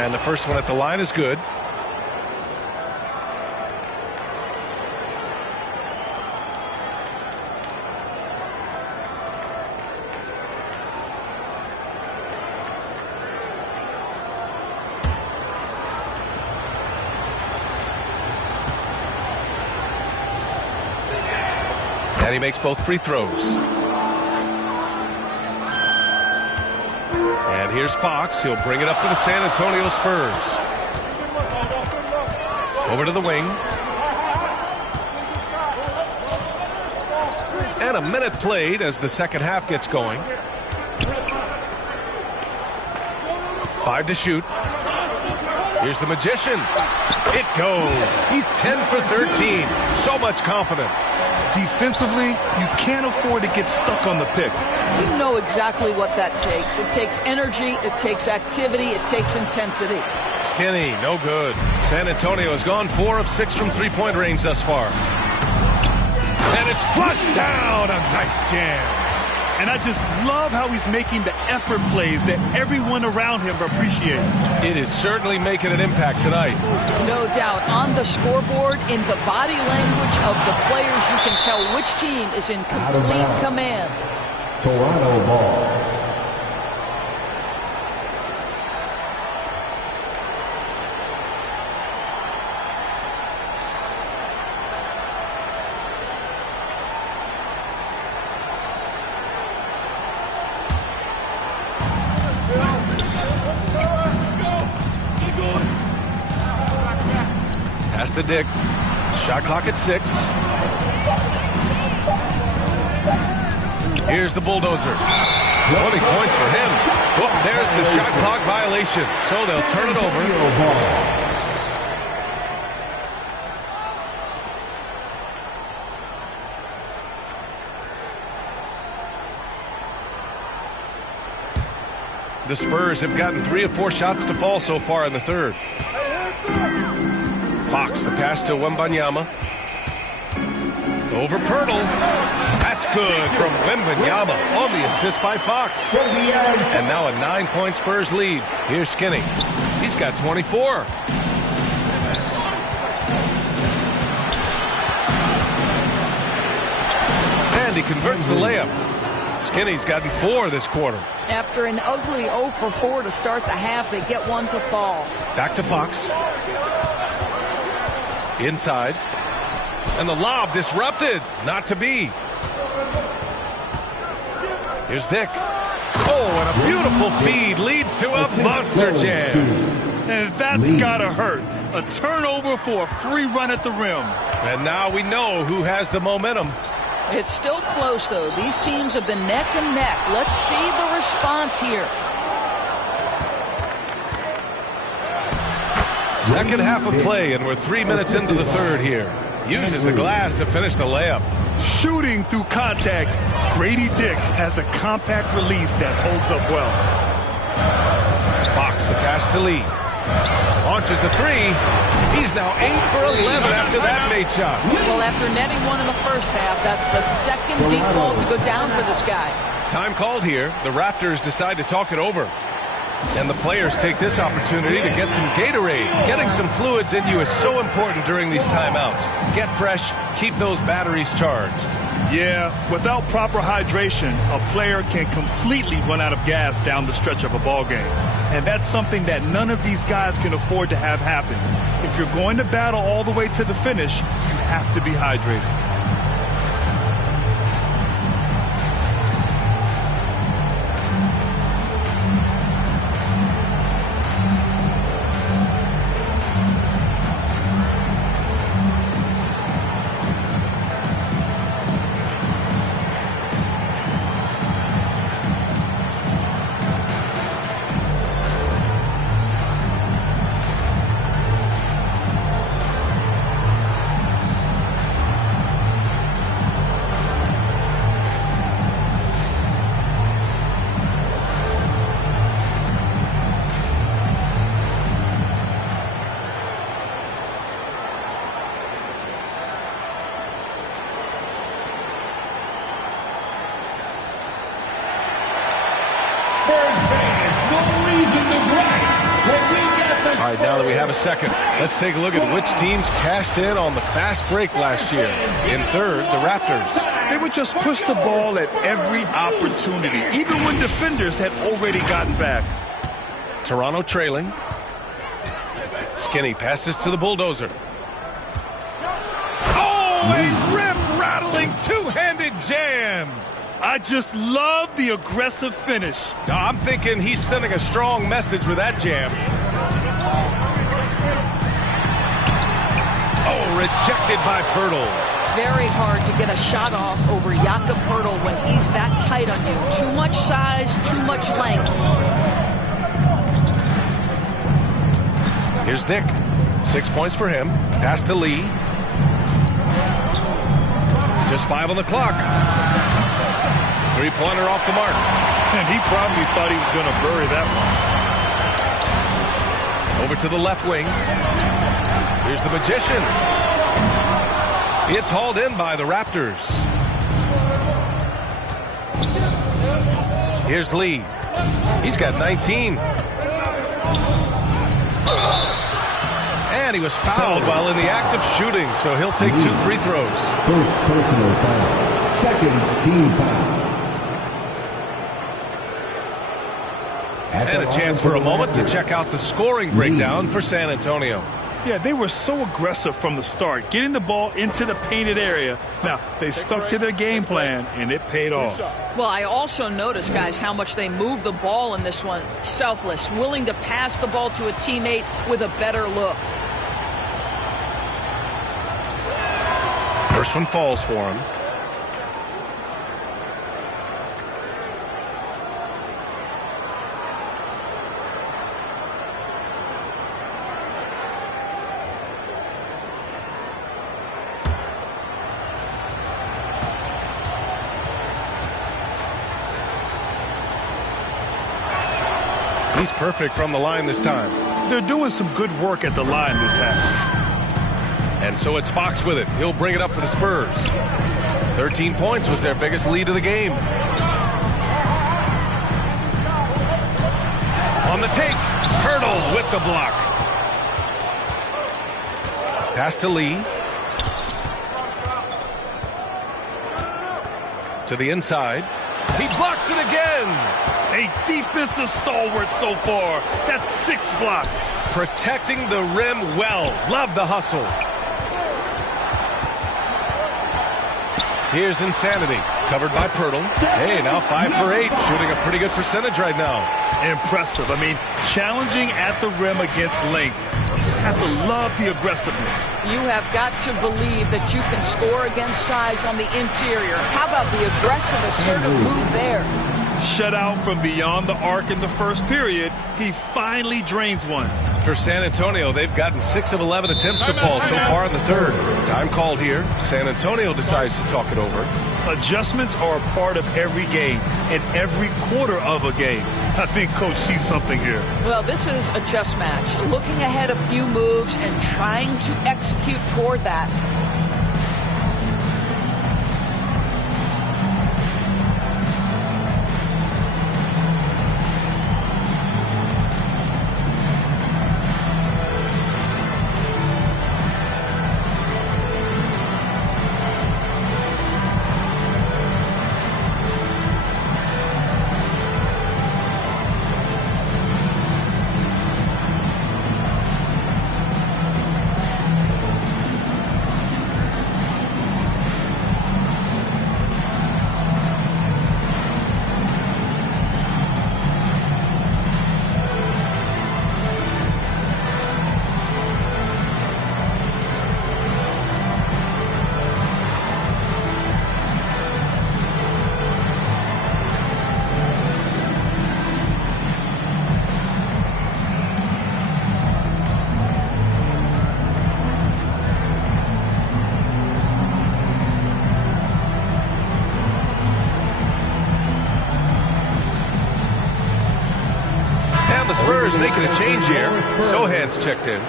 And the first one at the line is good. And he makes both free throws. And here's Fox. He'll bring it up for the San Antonio Spurs. Over to the wing. And a minute played as the second half gets going. 5 to shoot. Here's the Magician. It goes. He's 10 for 13. So much confidence. Defensively, you can't afford to get stuck on the pick. You know exactly what that takes. It takes energy, it takes activity, it takes intensity. Skinny, no good. San Antonio has gone 4 of 6 from three-point range thus far. And it's flushed down. A nice jam. And I just love how he's making the effort plays that everyone around him appreciates. It is certainly making an impact tonight. No doubt. On the scoreboard, in the body language of the players, you can tell which team is in complete command. Toronto ball. to Dick. Shot clock at 6. Here's the bulldozer. 20 points for him. Oh, there's the shot clock violation. So they'll turn it over. The Spurs have gotten 3 of 4 shots to fall so far in the third. Fox, the pass to Wembanyama. Over Pirtle. That's good from Wembanyama on the assist by Fox. And now a 9-point Spurs lead. Here's Skinny. He's got 24. And he converts the layup. Skinny's gotten 4 this quarter. After an ugly 0 for 4 to start the half, they get 1 to fall. Back to Fox. Inside. And the lob disrupted. Not to be. Here's Dick. Oh, and a beautiful feed leads to a monster jam. And that's gotta hurt. A turnover for a free run at the rim. And now we know who has the momentum. It's still close, though. These teams have been neck and neck. Let's see the response here. Second half of play, and we're 3 minutes into the third here. Uses the glass to finish the layup. Shooting through contact, Grady Dick has a compact release that holds up well. Fox, the pass to Lee. Launches the 3. He's now 8 for 11 after that made shot. Well, after netting 1 in the first half, that's the second deep ball to go down for this guy. Time called here. The Raptors decide to talk it over. And the players take this opportunity to get some Gatorade. Getting some fluids in you is so important during these timeouts. Get fresh, keep those batteries charged. Yeah, without proper hydration, a player can completely run out of gas down the stretch of a ball game. And that's something that none of these guys can afford to have happen. If you're going to battle all the way to the finish, you have to be hydrated. All right, now that we have a second, let's take a look at which teams cashed in on the fast break last year. In third, the Raptors. They would just push the ball at every opportunity, even when defenders had already gotten back. Toronto trailing. Skinny passes to the bulldozer. Oh, a rim-rattling two-handed jam. I just love the aggressive finish. I'm thinking he's sending a strong message with that jam. Oh, rejected by Pirtle. Very hard to get a shot off over Jakob Pirtle when he's that tight on you. Too much size, too much length. Here's Dick. 6 points for him. Pass to Lee. Just 5 on the clock. Three-pointer off the mark. And he probably thought he was going to bury that one. Over to the left wing. Here's the magician. It's hauled in by the Raptors. Here's Lee. He's got 19. And he was fouled while in the act of shooting, so he'll take 2 free throws. First personal foul. Second team foul. And a chance for a moment to check out the scoring breakdown for San Antonio. Yeah, they were so aggressive from the start, getting the ball into the painted area. Now, they stuck to their game plan, and it paid off. Well, I also noticed, guys, how much they move the ball in this one. Selfless, willing to pass the ball to a teammate with a better look. First one falls for him. He's perfect from the line this time. They're doing some good work at the line this half. And so it's Fox with it. He'll bring it up for the Spurs. 13 points was their biggest lead of the game. On the take, Hurdle with the block. Pass to Lee. To the inside. He blocks it again. A defensive stalwart so far. That's 6 blocks. Protecting the rim well. Love the hustle. Here's Insanity. Covered by Pirtle. Hey, now 5 for 8. Shooting a pretty good percentage right now. Impressive. I mean, challenging at the rim against length. You just have to love the aggressiveness. You have got to believe that you can score against size on the interior. How about the aggressive, assertive move there? Shut out from beyond the arc in the first period. He finally drains one. For San Antonio, they've gotten 6 of 11 attempts to fall so far in the third. Time called here. San Antonio decides to talk it over. Adjustments are a part of every game and every quarter of a game. I think Coach sees something here. Well, this is a chess match. Looking ahead a few moves and trying to execute toward that. Spurs making a change here. Sohan's checked in.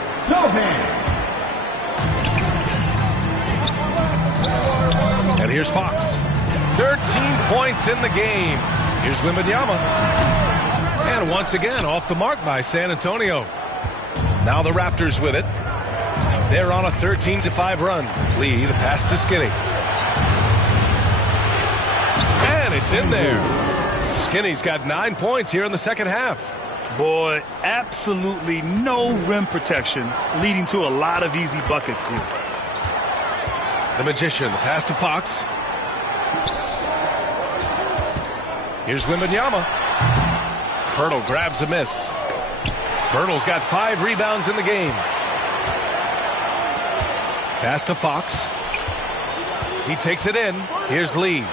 And here's Fox. 13 points in the game. Here's Wembanyama. And once again, off the mark by San Antonio. Now the Raptors with it. They're on a 13-5 run. Lee, the pass to Skinny. And it's in there. Skinny's got 9 points here in the second half. Boy, absolutely no rim protection, leading to a lot of easy buckets here. The Magician, the pass to Fox. Here's Wembanyama. Pirtle grabs a miss. Pirtle's got 5 rebounds in the game. Pass to Fox. He takes it in. Here's Lee.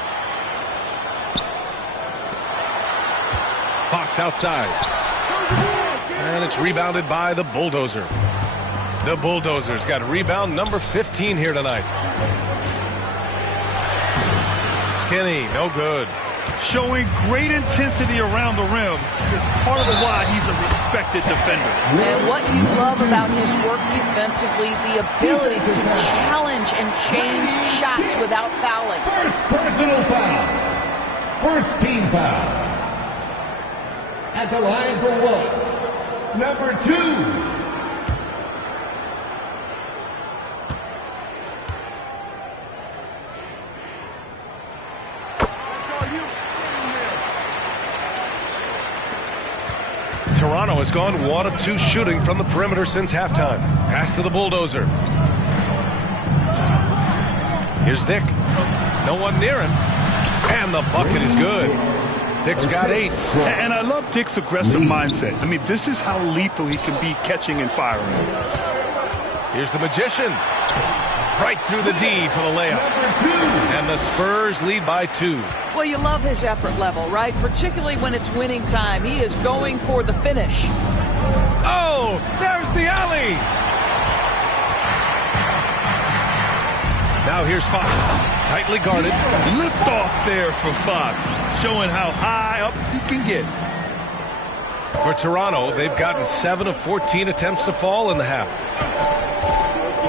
Fox outside. And it's rebounded by the Bulldozer. The Bulldozer's got rebound number 15 here tonight. Skinny, no good. Showing great intensity around the rim is part of why he's a respected defender. And what you love about his work defensively, the ability to challenge and change shots without fouling. First personal foul. First team foul. At the line for one. Number 2. Toronto has gone 1 of 2 shooting from the perimeter since halftime. Pass to the Bulldozer. Here's Dick. No one near him. And the bucket is good. Dick's got 8. And I love Dick's aggressive mindset. I mean, this is how lethal he can be catching and firing. Here's the Magician. Right through the D for the layup. And the Spurs lead by 2. Well, you love his effort level, right? Particularly when it's winning time. He is going for the finish. Oh, there's the alley. Now here's Fox. Tightly guarded. Lift off there for Fox, showing how high up he can get. For Toronto, they've gotten 7 of 14 attempts to fall in the half.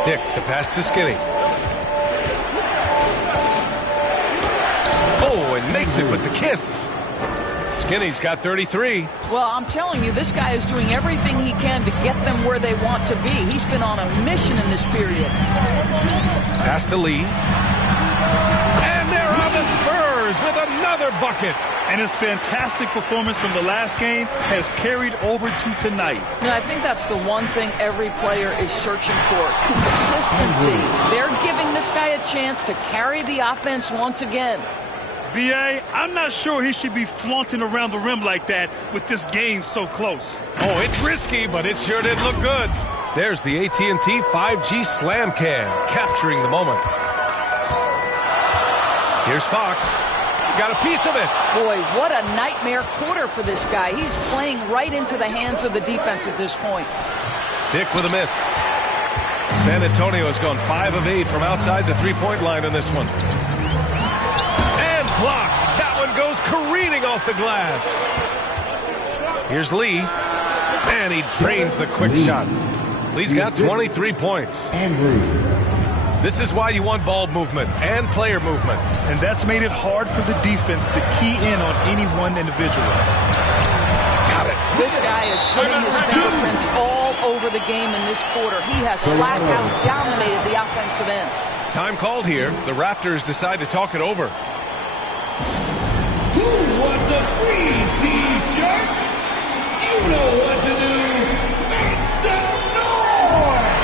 Dick, the pass to Skinny. Oh, and makes it with the kiss. Skinny's got 33. Well, I'm telling you, this guy is doing everything he can to get them where they want to be. He's been on a mission in this period. Pass to Lee. And there are the Spurs with another bucket. And his fantastic performance from the last game has carried over to tonight. And I think that's the one thing every player is searching for. Consistency. They're giving this guy a chance to carry the offense once again. B.A., I'm not sure he should be flaunting around the rim like that with this game so close. Oh, it's risky, but it sure did look good. There's the AT&T 5G Slam Cam, capturing the moment. Here's Fox. Got a piece of it. Boy, what a nightmare quarter for this guy. He's playing right into the hands of the defense at this point. Dick with a miss. San Antonio has gone 5 of 8 from outside the three-point line in this one. And blocked. That one goes careening off the glass. Here's Lee. And he drains the quick shot. Lee's got 23 points. This is why you want ball movement and player movement. And that's made it hard for the defense to key in on any one individual. Got it. This guy is putting his fingerprints all over the game in this quarter. He has flat out dominated the offensive end. Time called here. The Raptors decide to talk it over. Who wants a free t-shirt? You know what to do. Make some noise!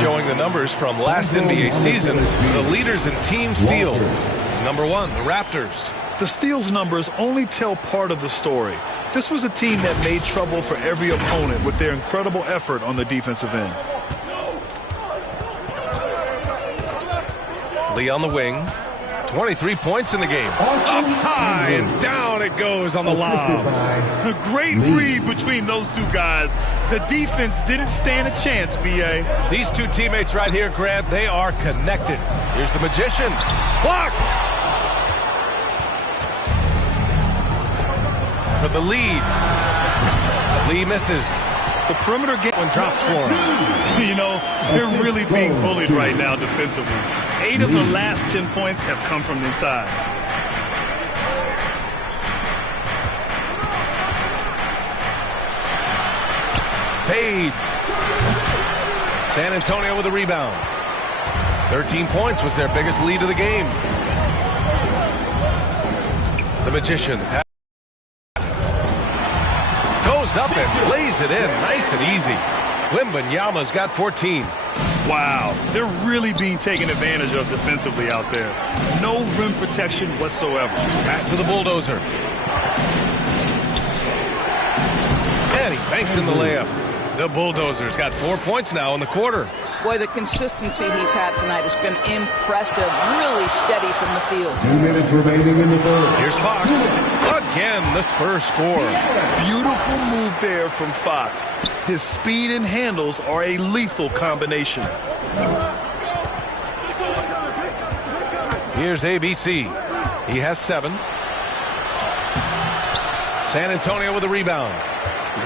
Showing the numbers from last NBA season, the leaders in team steals. Number 1, the Raptors. The steals numbers only tell part of the story. This was a team that made trouble for every opponent with their incredible effort on the defensive end. Lee on the wing. 23 points in the game. Up high and down it goes on the lob. A great read between those two guys. The defense didn't stand a chance, B.A. These two teammates right here, Grant, they are connected. Here's the Magician. Blocked! For the lead. Lee misses. The perimeter game drops for him. You know, they're really being bullied right now defensively. 8 of the last 10 points have come from inside. Fades. San Antonio with a rebound. 13 points was their biggest lead of the game. The Magician goes up and lays it in nice and easy. Wembanyama's got 14. Wow, they're really being taken advantage of defensively out there. No rim protection whatsoever. Pass to the Bulldozer. And he banks in the layup. The Bulldozer's got 4 points now in the quarter. Boy, the consistency he's had tonight has been impressive. Really steady from the field. 2 minutes remaining in the third. Here's Fox. Again, the Spurs score. Beautiful move there from Fox. His speed and handles are a lethal combination. Here's ABC. He has 7. San Antonio with a rebound.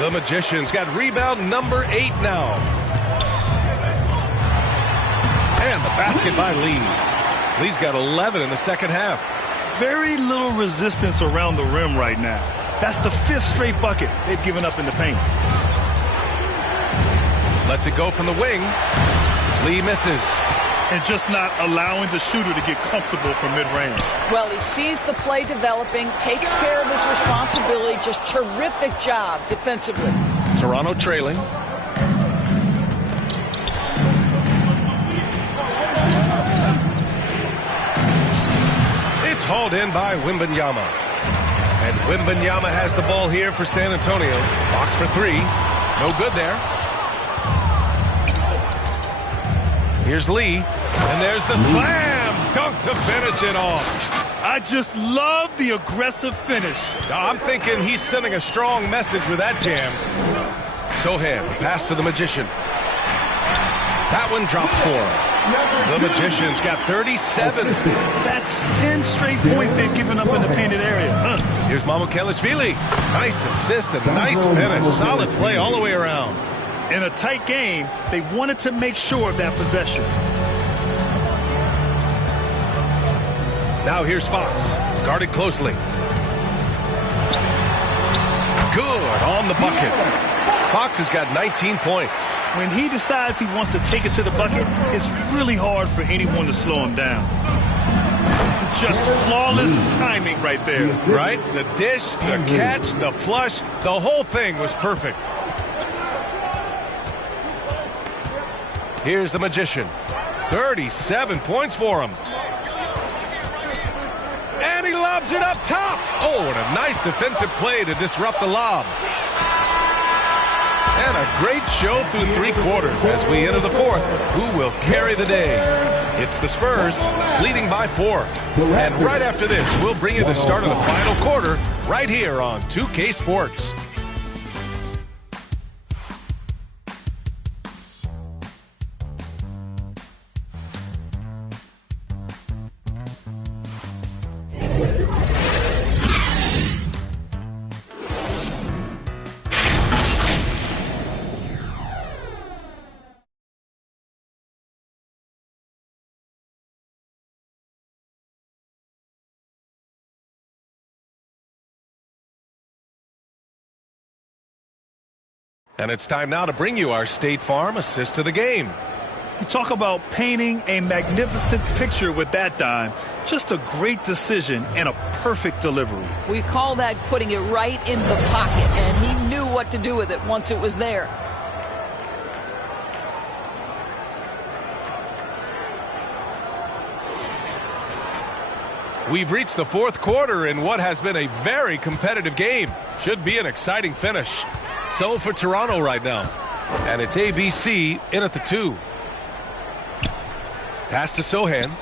The Magicians got rebound number 8 now. And the basket by Lee. Lee's got 11 in the second half. Very little resistance around the rim right now. That's the 5th straight bucket they've given up in the paint. Lets it go from the wing. Lee misses. And just not allowing the shooter to get comfortable from mid-range. Well, he sees the play developing, takes care of his responsibility. Just terrific job defensively. Toronto trailing. It's hauled in by Wembanyama. And Wembanyama has the ball here for San Antonio. Box for 3. No good there. Here's Lee. And there's the slam dunk to finish it off. I just love the aggressive finish. Now, I'm thinking he's sending a strong message with that jam. Sohan, the pass to the Magician. That one drops for him. The Magicians got 37. That's 10 straight points they've given up in the painted area. Here's Mamukelashvili. Nice assist and nice finish. Solid play all the way around. In a tight game, they wanted to make sure of that possession. Now here's Fox, guarded closely. Good on the bucket. Fox has got 19 points. When he decides he wants to take it to the bucket, it's really hard for anyone to slow him down. Just flawless timing right there. Right? The dish, the catch, the flush, the whole thing was perfect. Here's the Magician. 37 points for him. And he lobs it up top. Oh, and a nice defensive play to disrupt the lob. And a great show through 3 quarters as we enter the 4th. Who will carry the day? It's the Spurs leading by 4. And right after this, we'll bring you the start of the final quarter right here on 2K Sports. And it's time now to bring you our State Farm assist to the game. You talk about painting a magnificent picture with that dime. Just a great decision and a perfect delivery. We call that putting it right in the pocket, and he knew what to do with it once it was there. We've reached the 4th quarter in what has been a very competitive game. Should be an exciting finish. So for Toronto right now. And it's ABC in at the 2. Pass to Sohan.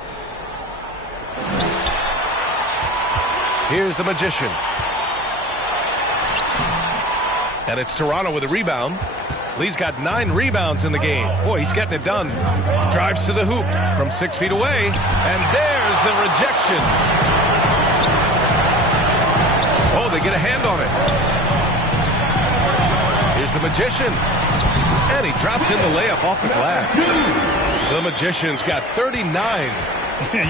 Here's the Magician. And it's Toronto with a rebound. Lee's got 9 rebounds in the game. Boy, he's getting it done. Drives to the hoop from 6 feet away. And there's the rejection. Oh, they get a hand on it. Here's the Magician. And he drops in the layup off the glass. The Magician's got 39.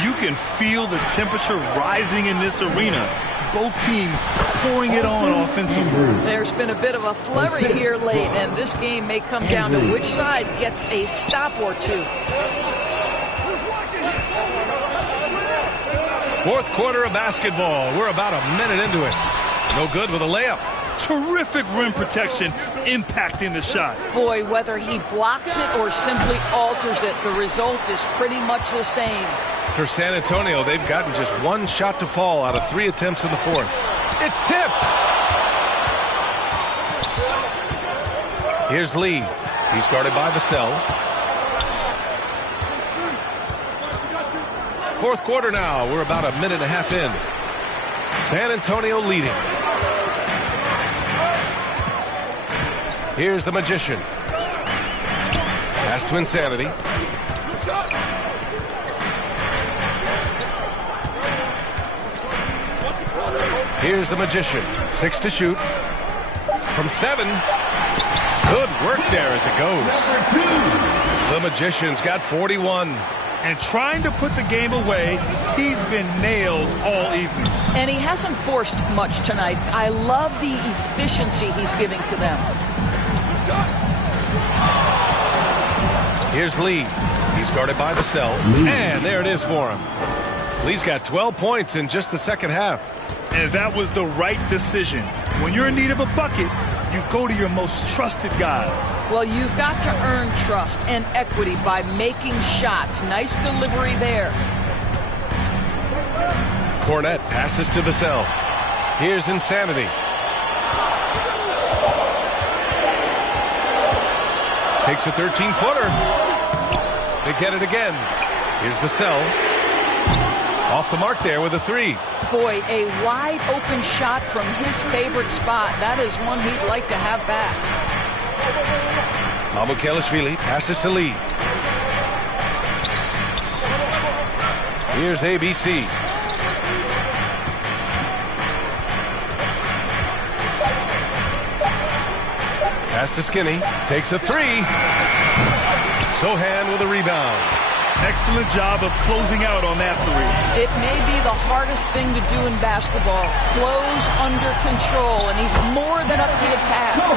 You can feel the temperature rising in this arena. Both teams pouring it on offensively. There's been a bit of a flurry here late, and this game may come down to which side gets a stop or 2. 4th quarter of basketball. We're about a minute into it. No good with a layup. Terrific rim protection impacting the shot. Boy, whether he blocks it or simply alters it, the result is pretty much the same. For San Antonio, they've gotten just 1 shot to fall out of 3 attempts in the 4th. It's tipped. Here's Lee. He's guarded by Vassell. fourth quarter now. We're about a minute and a half in. San Antonio leading. Here's the Magician. Pass to Insanity. Here's the Magician. 6 to shoot. From 7. Good work there as it goes. The Magician's got 41. And trying to put the game away, he's been nails all evening. And he hasn't forced much tonight. I love the efficiency he's giving to them. Here's Lee. He's guarded by the cell. And there it is for him. Lee's got 12 points in just the second half. And that was the right decision. When you're in need of a bucket, you go to your most trusted guys. Well, you've got to earn trust and equity by making shots. Nice delivery there. Cornette passes to Vassell. Here's Insanity. Takes a 13-footer. They get it again. Here's Vassell. Off the mark there with a 3. Boy, a wide open shot from his favorite spot. That is one he'd like to have back. Mamukelashvili passes to Lee. Here's ABC. Pass to Skinny. Takes a 3. Sohan with a rebound. Excellent job of closing out on that 3. It may be the hardest thing to do in basketball. Close under control, and he's more than up to the task.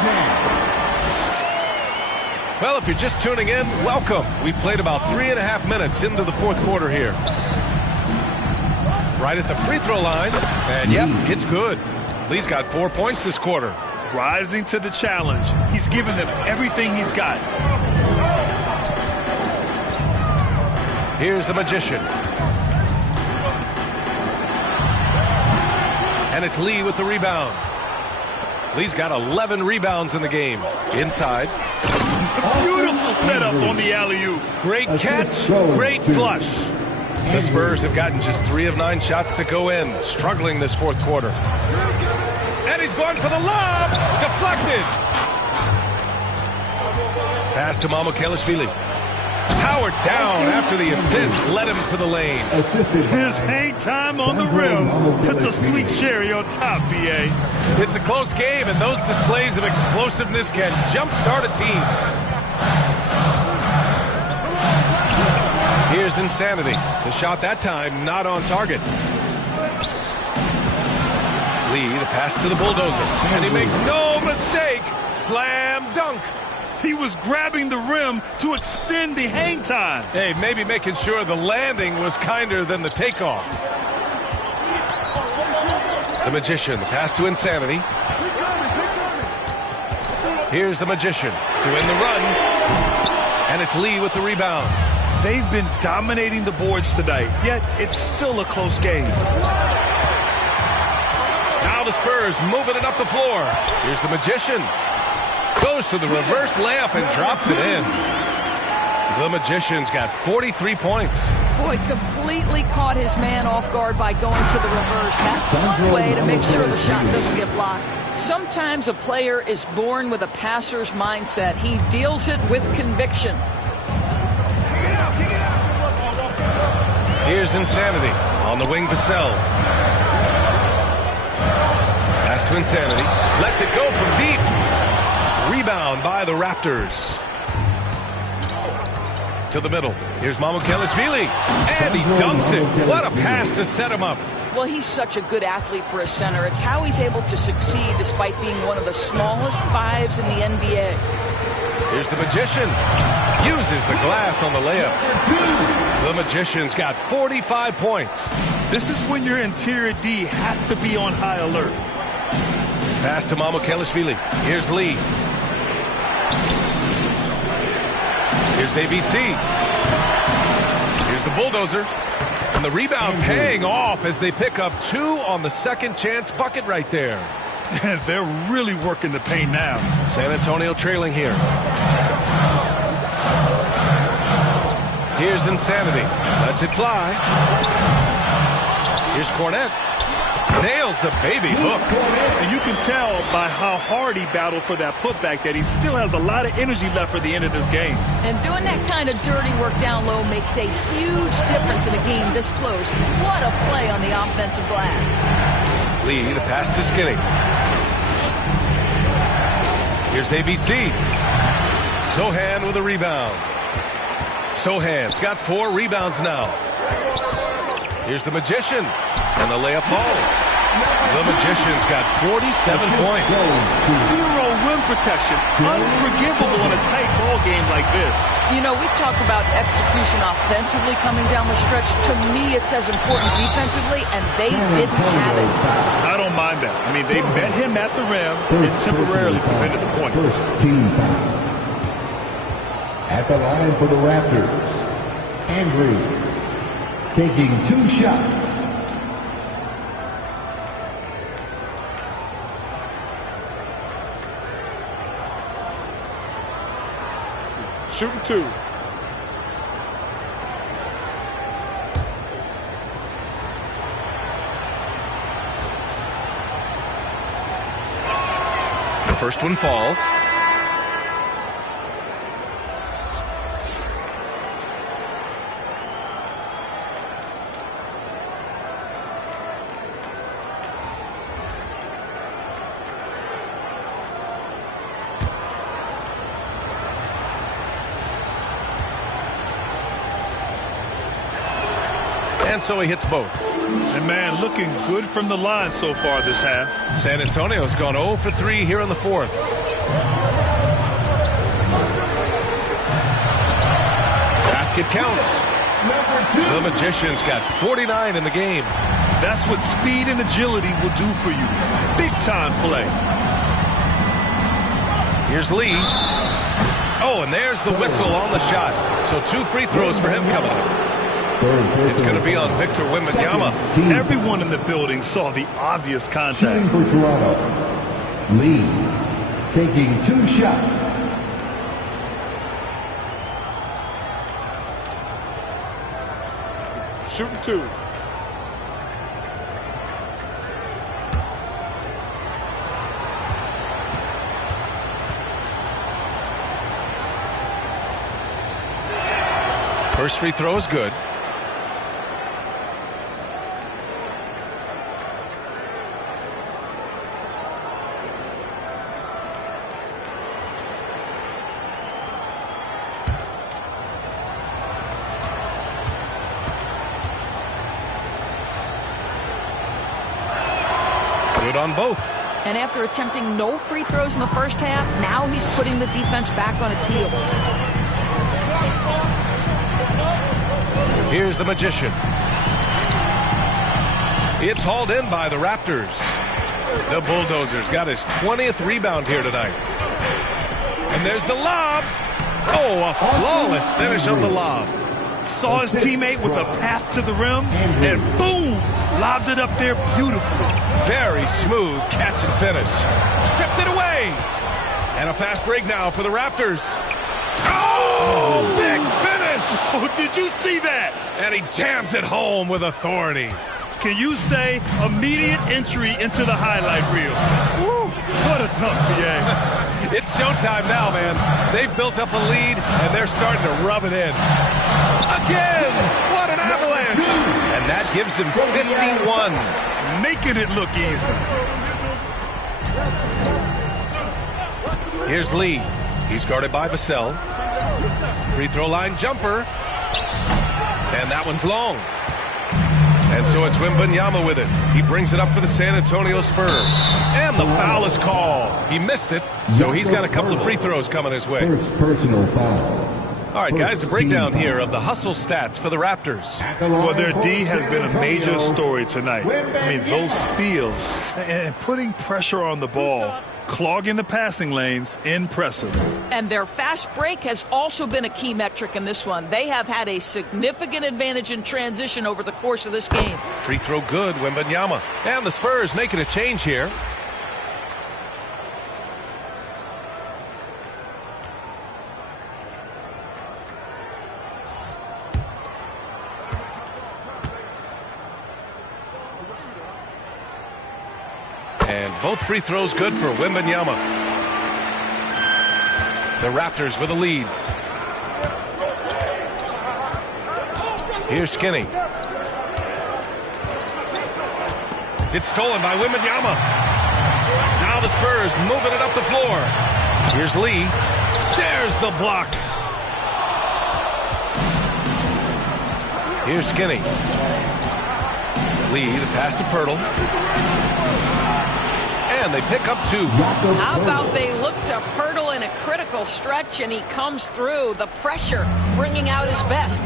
Well, if you're just tuning in, welcome. We've played about 3.5 minutes into the fourth quarter here. Right at the free throw line, and yep, it's good. Lee's got 4 points this quarter. Rising to the challenge. He's given them everything he's got. Here's the Magician. And it's Lee with the rebound. Lee's got 11 rebounds in the game. Inside. Beautiful setup on the alley-oop. Great catch, great flush. The Spurs have gotten just 3 of 9 shots to go in, struggling this fourth quarter. And he's going for the lob. Deflected. Pass to Mamukelashvili. Powered down after the assist led him to the lane. His hang time on the rim puts a sweet cherry on top, B.A. It's a close game, and those displays of explosiveness can jumpstart a team. Here's Insanity. The shot that time not on target. Lee, the pass to the bulldozer. And he makes no mistake. Slam dunk. He was grabbing the rim to extend the hang time. Hey, maybe making sure the landing was kinder than the takeoff. The Magician, the pass to Insanity. Here's the Magician to end the run. And it's Lee with the rebound. They've been dominating the boards tonight, yet it's still a close game. Now the Spurs moving it up the floor. Here's the Magician. Goes to the reverse layup and drops it in. The Magician's got 43 points. Boy, completely caught his man off guard by going to the reverse. That's one way to make sure the shot doesn't get blocked. Sometimes a player is born with a passer's mindset. He deals it with conviction. Here's Insanity. On the wing, Vassell. Pass to Insanity. Lets it go from deep. Rebound by the Raptors. To the middle. Here's Mamukelashvili. And he dunks it. What a pass to set him up. Well, he's such a good athlete for a center. It's how he's able to succeed despite being one of the smallest 5s in the NBA. Here's the Magician. Uses the glass on the layup. The Magician's got 45 points. This is when your interior D has to be on high alert. Pass to Mamukelashvili. Here's Lee. Here's ABC. Here's the bulldozer. And the rebound paying off as they pick up 2 on the second chance bucket right there. They're really working the paint now. San Antonio trailing here. Here's Insanity. Lets it fly. Here's Cornette. Nails the baby hook. And you can tell by how hard he battled for that putback that he still has a lot of energy left for the end of this game. And doing that kind of dirty work down low makes a huge difference in a game this close. What a play on the offensive glass. Lee, the pass to Skinny. Here's ABC. Sohan with a rebound. Sohan's got 4 rebounds now. Here's the Magician. And the layup falls. The Magician's got 47 points. Zero rim protection. Unforgivable in a tight ball game like this. You know, we talked about execution offensively coming down the stretch. To me, it's as important defensively, and they didn't have it. I don't mind that. I mean, they met him at the rim and temporarily prevented the points. First team foul. At the line for the Raptors, Andrews taking 2 shots. Shooting 2. The first one falls. And so he hits both. And man, looking good from the line so far this half. San Antonio's gone 0 for 3 here in the 4th. Basket counts. The Magician's got 49 in the game. That's what speed and agility will do for you. Big time play. Here's Lee. Oh, and there's the whistle on the shot. So 2 free throws for him coming up. It's going to be on Victor Wembanyama. Everyone in the building saw the obvious contact. Shooting for Toronto, Lee taking 2 shots. Shooting 2. First free throw is good. Good on both. And after attempting no free throws in the first half, now he's putting the defense back on its heels. Here's the Magician. It's hauled in by the Raptors. The Bulldozers got his 20th rebound here tonight. And there's the lob. Oh, a flawless finish on the lob. Saw his teammate with a path to the rim, and boom, lobbed it up there beautifully. Very smooth catch and finish. Stripped it away. And a fast break now for the Raptors. Oh, big finish. Oh, did you see that? And he jams it home with authority. Can you say immediate entry into the highlight reel? Woo, what a dunk, BA. It's showtime now, man. They've built up a lead, and they're starting to rub it in. Again! What an avalanche! And that gives him 51. Making it look easy. Here's Lee. He's guarded by Vassell. Free throw line jumper. And that one's long. And so it's Wembanyama with it. He brings it up for the San Antonio Spurs. And the foul is called. He missed it, so he's got a couple of free throws coming his way. First personal foul. All right, guys, a breakdown here of the hustle stats for the Raptors. Well, their D has been a major story tonight. I mean, those steals and putting pressure on the ball, clogging the passing lanes, impressive. And their fast break has also been a key metric in this one. They have had a significant advantage in transition over the course of this game. Free throw good, Wembanyama. And the Spurs making a change here. Both free throws good for Wembanyama. The Raptors with a lead. Here's Skinny. It's stolen by Wembanyama. Now the Spurs moving it up the floor. Here's Lee. There's the block. Here's Skinny. Lee, the pass to Pirtle. And they pick up 2. How about they look to Pirtle in a critical stretch, and he comes through. The pressure bringing out his best.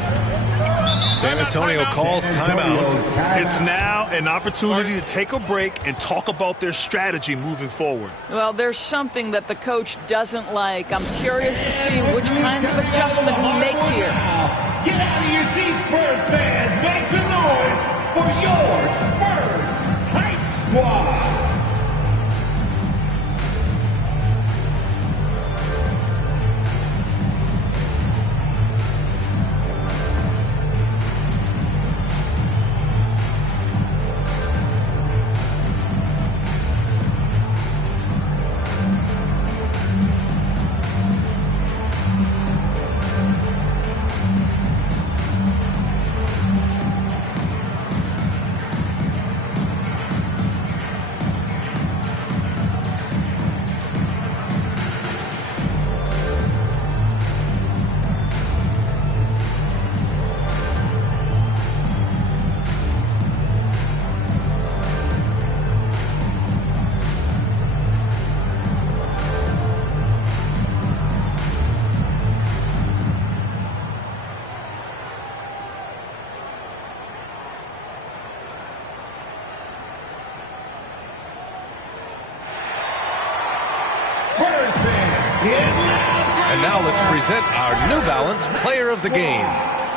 San Antonio calls timeout. It's now an opportunity to take a break and talk about their strategy moving forward. Well, there's something that the coach doesn't like. I'm curious to see which kind of adjustment he makes here. Get out of your seats, Spurs fans. Make some noise for your Spurs Hype Squad. And now let's present our New Balance Player of the Game.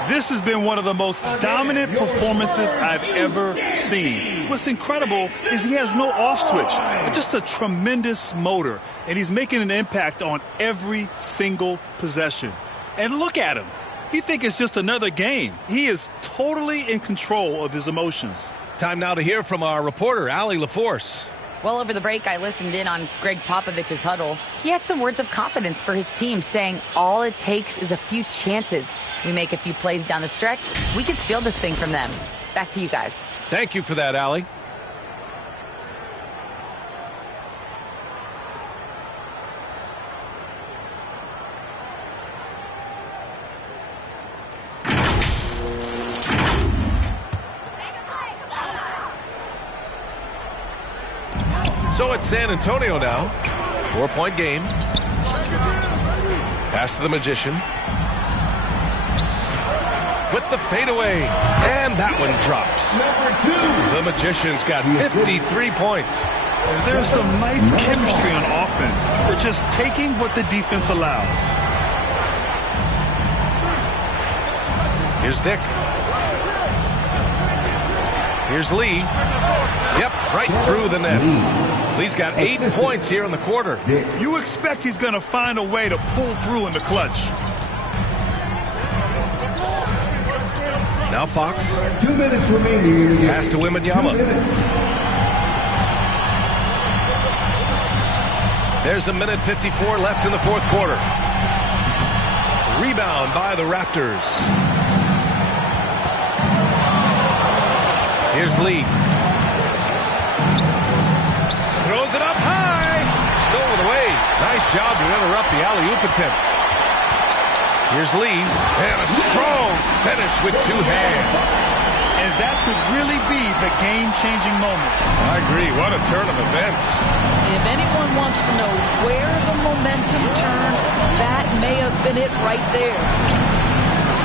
This has been one of the most dominant performances I've ever seen. What's incredible is he has no off switch, just a tremendous motor, and he's making an impact on every single possession. And look at him. You think it's just another game. He is totally in control of his emotions. Time now to hear from our reporter, Allie LaForce. Well, over the break, I listened in on Greg Popovich's huddle. He had some words of confidence for his team, saying all it takes is a few chances. We make a few plays down the stretch, we can steal this thing from them. Back to you guys. Thank you for that, Allie. So it's San Antonio now. 4-point game. Pass to the Magician. With the fadeaway. And that one drops. The Magician's got 53 points. There's some nice chemistry on offense. They're just taking what the defense allows. Here's Dick. Here's Lee. Yep, right through the net. Lee's got 8 points here in the quarter. You expect he's going to find a way to pull through in the clutch. Now Fox. 2 minutes remaining. Pass to Wembanyama. There's 1:54 left in the fourth quarter. Rebound by the Raptors. Here's Lee. Throws it up high. Stolen away. Nice job to interrupt the alley-oop attempt. Here's Lee. And a strong finish with 2 hands. And that could really be the game-changing moment. I agree. What a turn of events. If anyone wants to know where the momentum turned, that may have been it right there.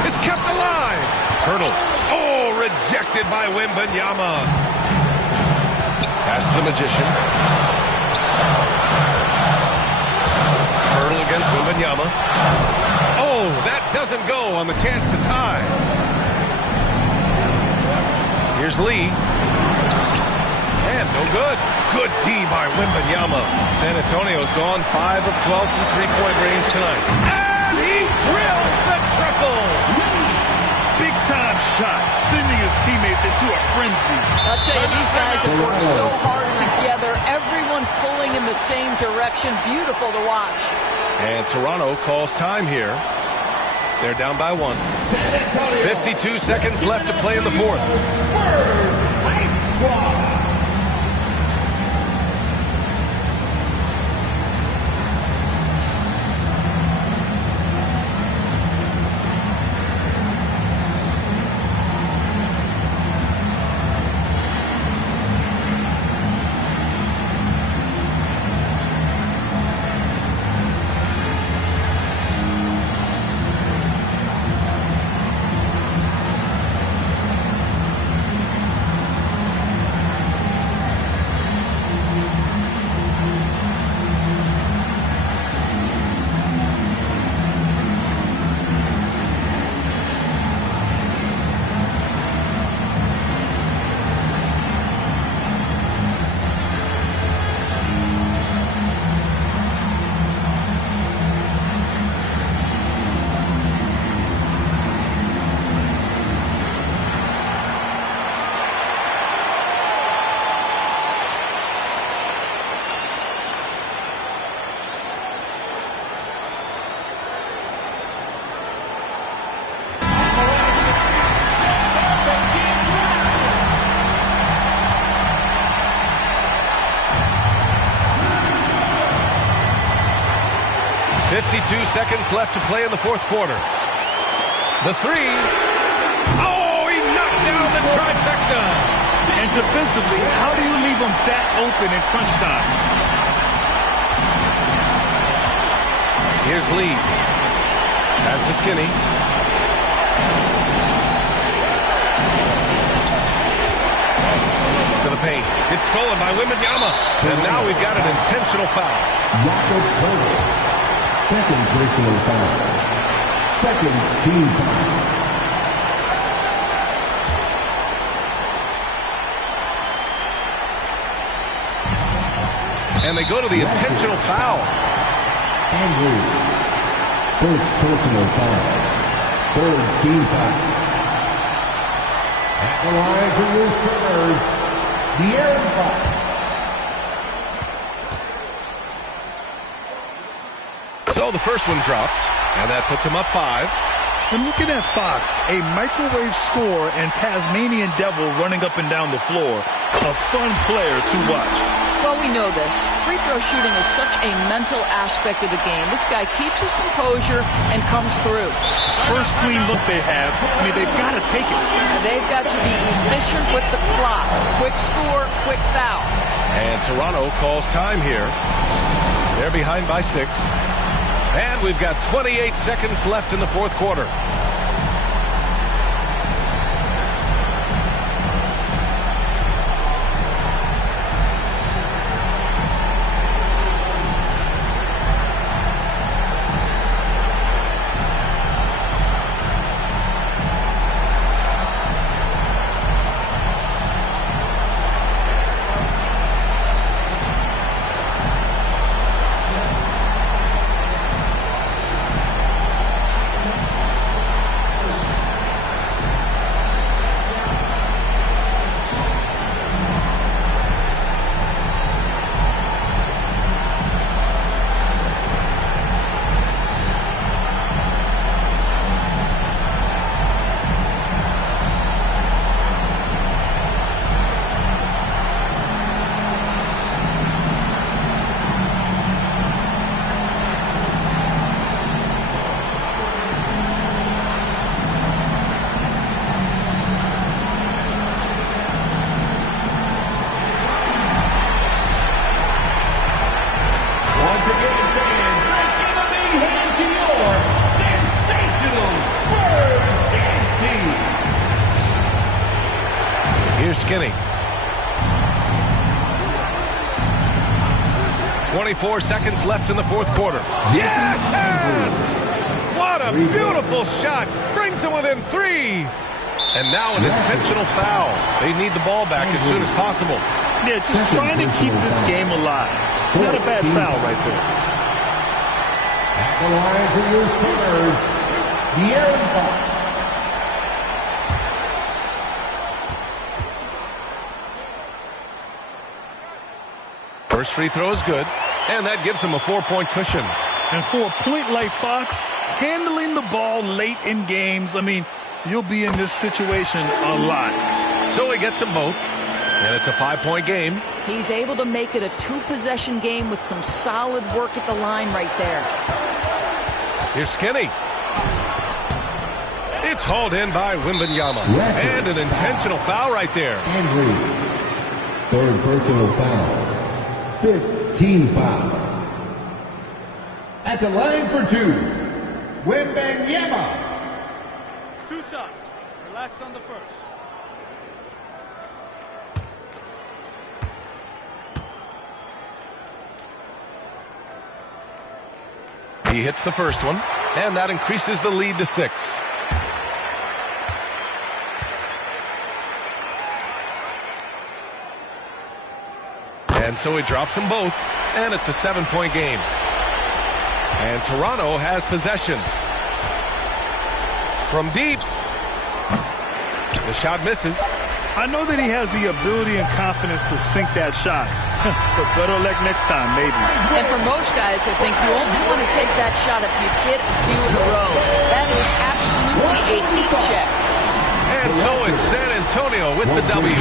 It's kept alive. Turtle. Oh, rejected by Wembanyama. Pass to the Magician. Hurdle against Wembanyama. Oh, that doesn't go on the chance to tie. Here's Lee. And no good. Good D by Wembanyama. San Antonio's gone 5 of 12 from three-point range tonight. And he drills the triple. Big-time shot, sending his teammates into a frenzy. I'll tell you, these guys have worked so hard together. Everyone pulling in the same direction. Beautiful to watch. And Toronto calls time here. They're down by 1. 52 seconds left to play in the fourth. Seconds left to play in the fourth quarter. The three. Oh, he knocked down the trifecta. And defensively, how do you leave them that open in crunch time? Here's Lee. Pass to Skinny. To the paint. It's stolen by Wembanyama. And now we've got an intentional foul. Second personal foul. Second team foul. And they go to the intentional foul. Andrews. First personal foul. Third team foul. At the line for your Spurs, the Aaron Fox. So the first one drops, and that puts him up 5. And looking at Fox, a microwave score and Tasmanian Devil running up and down the floor. A fun player to watch. Well, we know this. Free throw shooting is such a mental aspect of the game. This guy keeps his composure and comes through. First clean look they have. I mean, they've got to take it. They've got to be efficient with the clock. Quick score, quick foul. And Toronto calls time here. They're behind by 6. And we've got 28 seconds left in the fourth quarter. Skinny. 24 seconds left in the fourth quarter. Yes! What a beautiful shot. Brings them within 3. And now an intentional foul. They need the ball back as soon as possible. Yeah, just trying to keep this game alive. Not a bad foul right there. At the line for your Spurs, the Aaron Fox. First free throw is good, and that gives him a 4-point cushion. And for a point like Fox, handling the ball late in games, I mean, you'll be in this situation a lot. So he gets them both, and it's a 5-point game. He's able to make it a 2-possession game with some solid work at the line right there. Here's Skinny. It's hauled in by Wembanyama. And an intentional foul right there. Andrews. Third personal foul. 15 foul. At the line for 2, Wembanyama. 2 shots. Relax on the first. He hits the first one, and that increases the lead to 6. And so he drops them both, and it's a 7-point game. And Toronto has possession. From deep. The shot misses. I know that he has the ability and confidence to sink that shot. But better luck next time, maybe. And for most guys, I think you only want to take that shot if you hit a few in a row. That is absolutely a heat check. And so it's San Antonio with the W.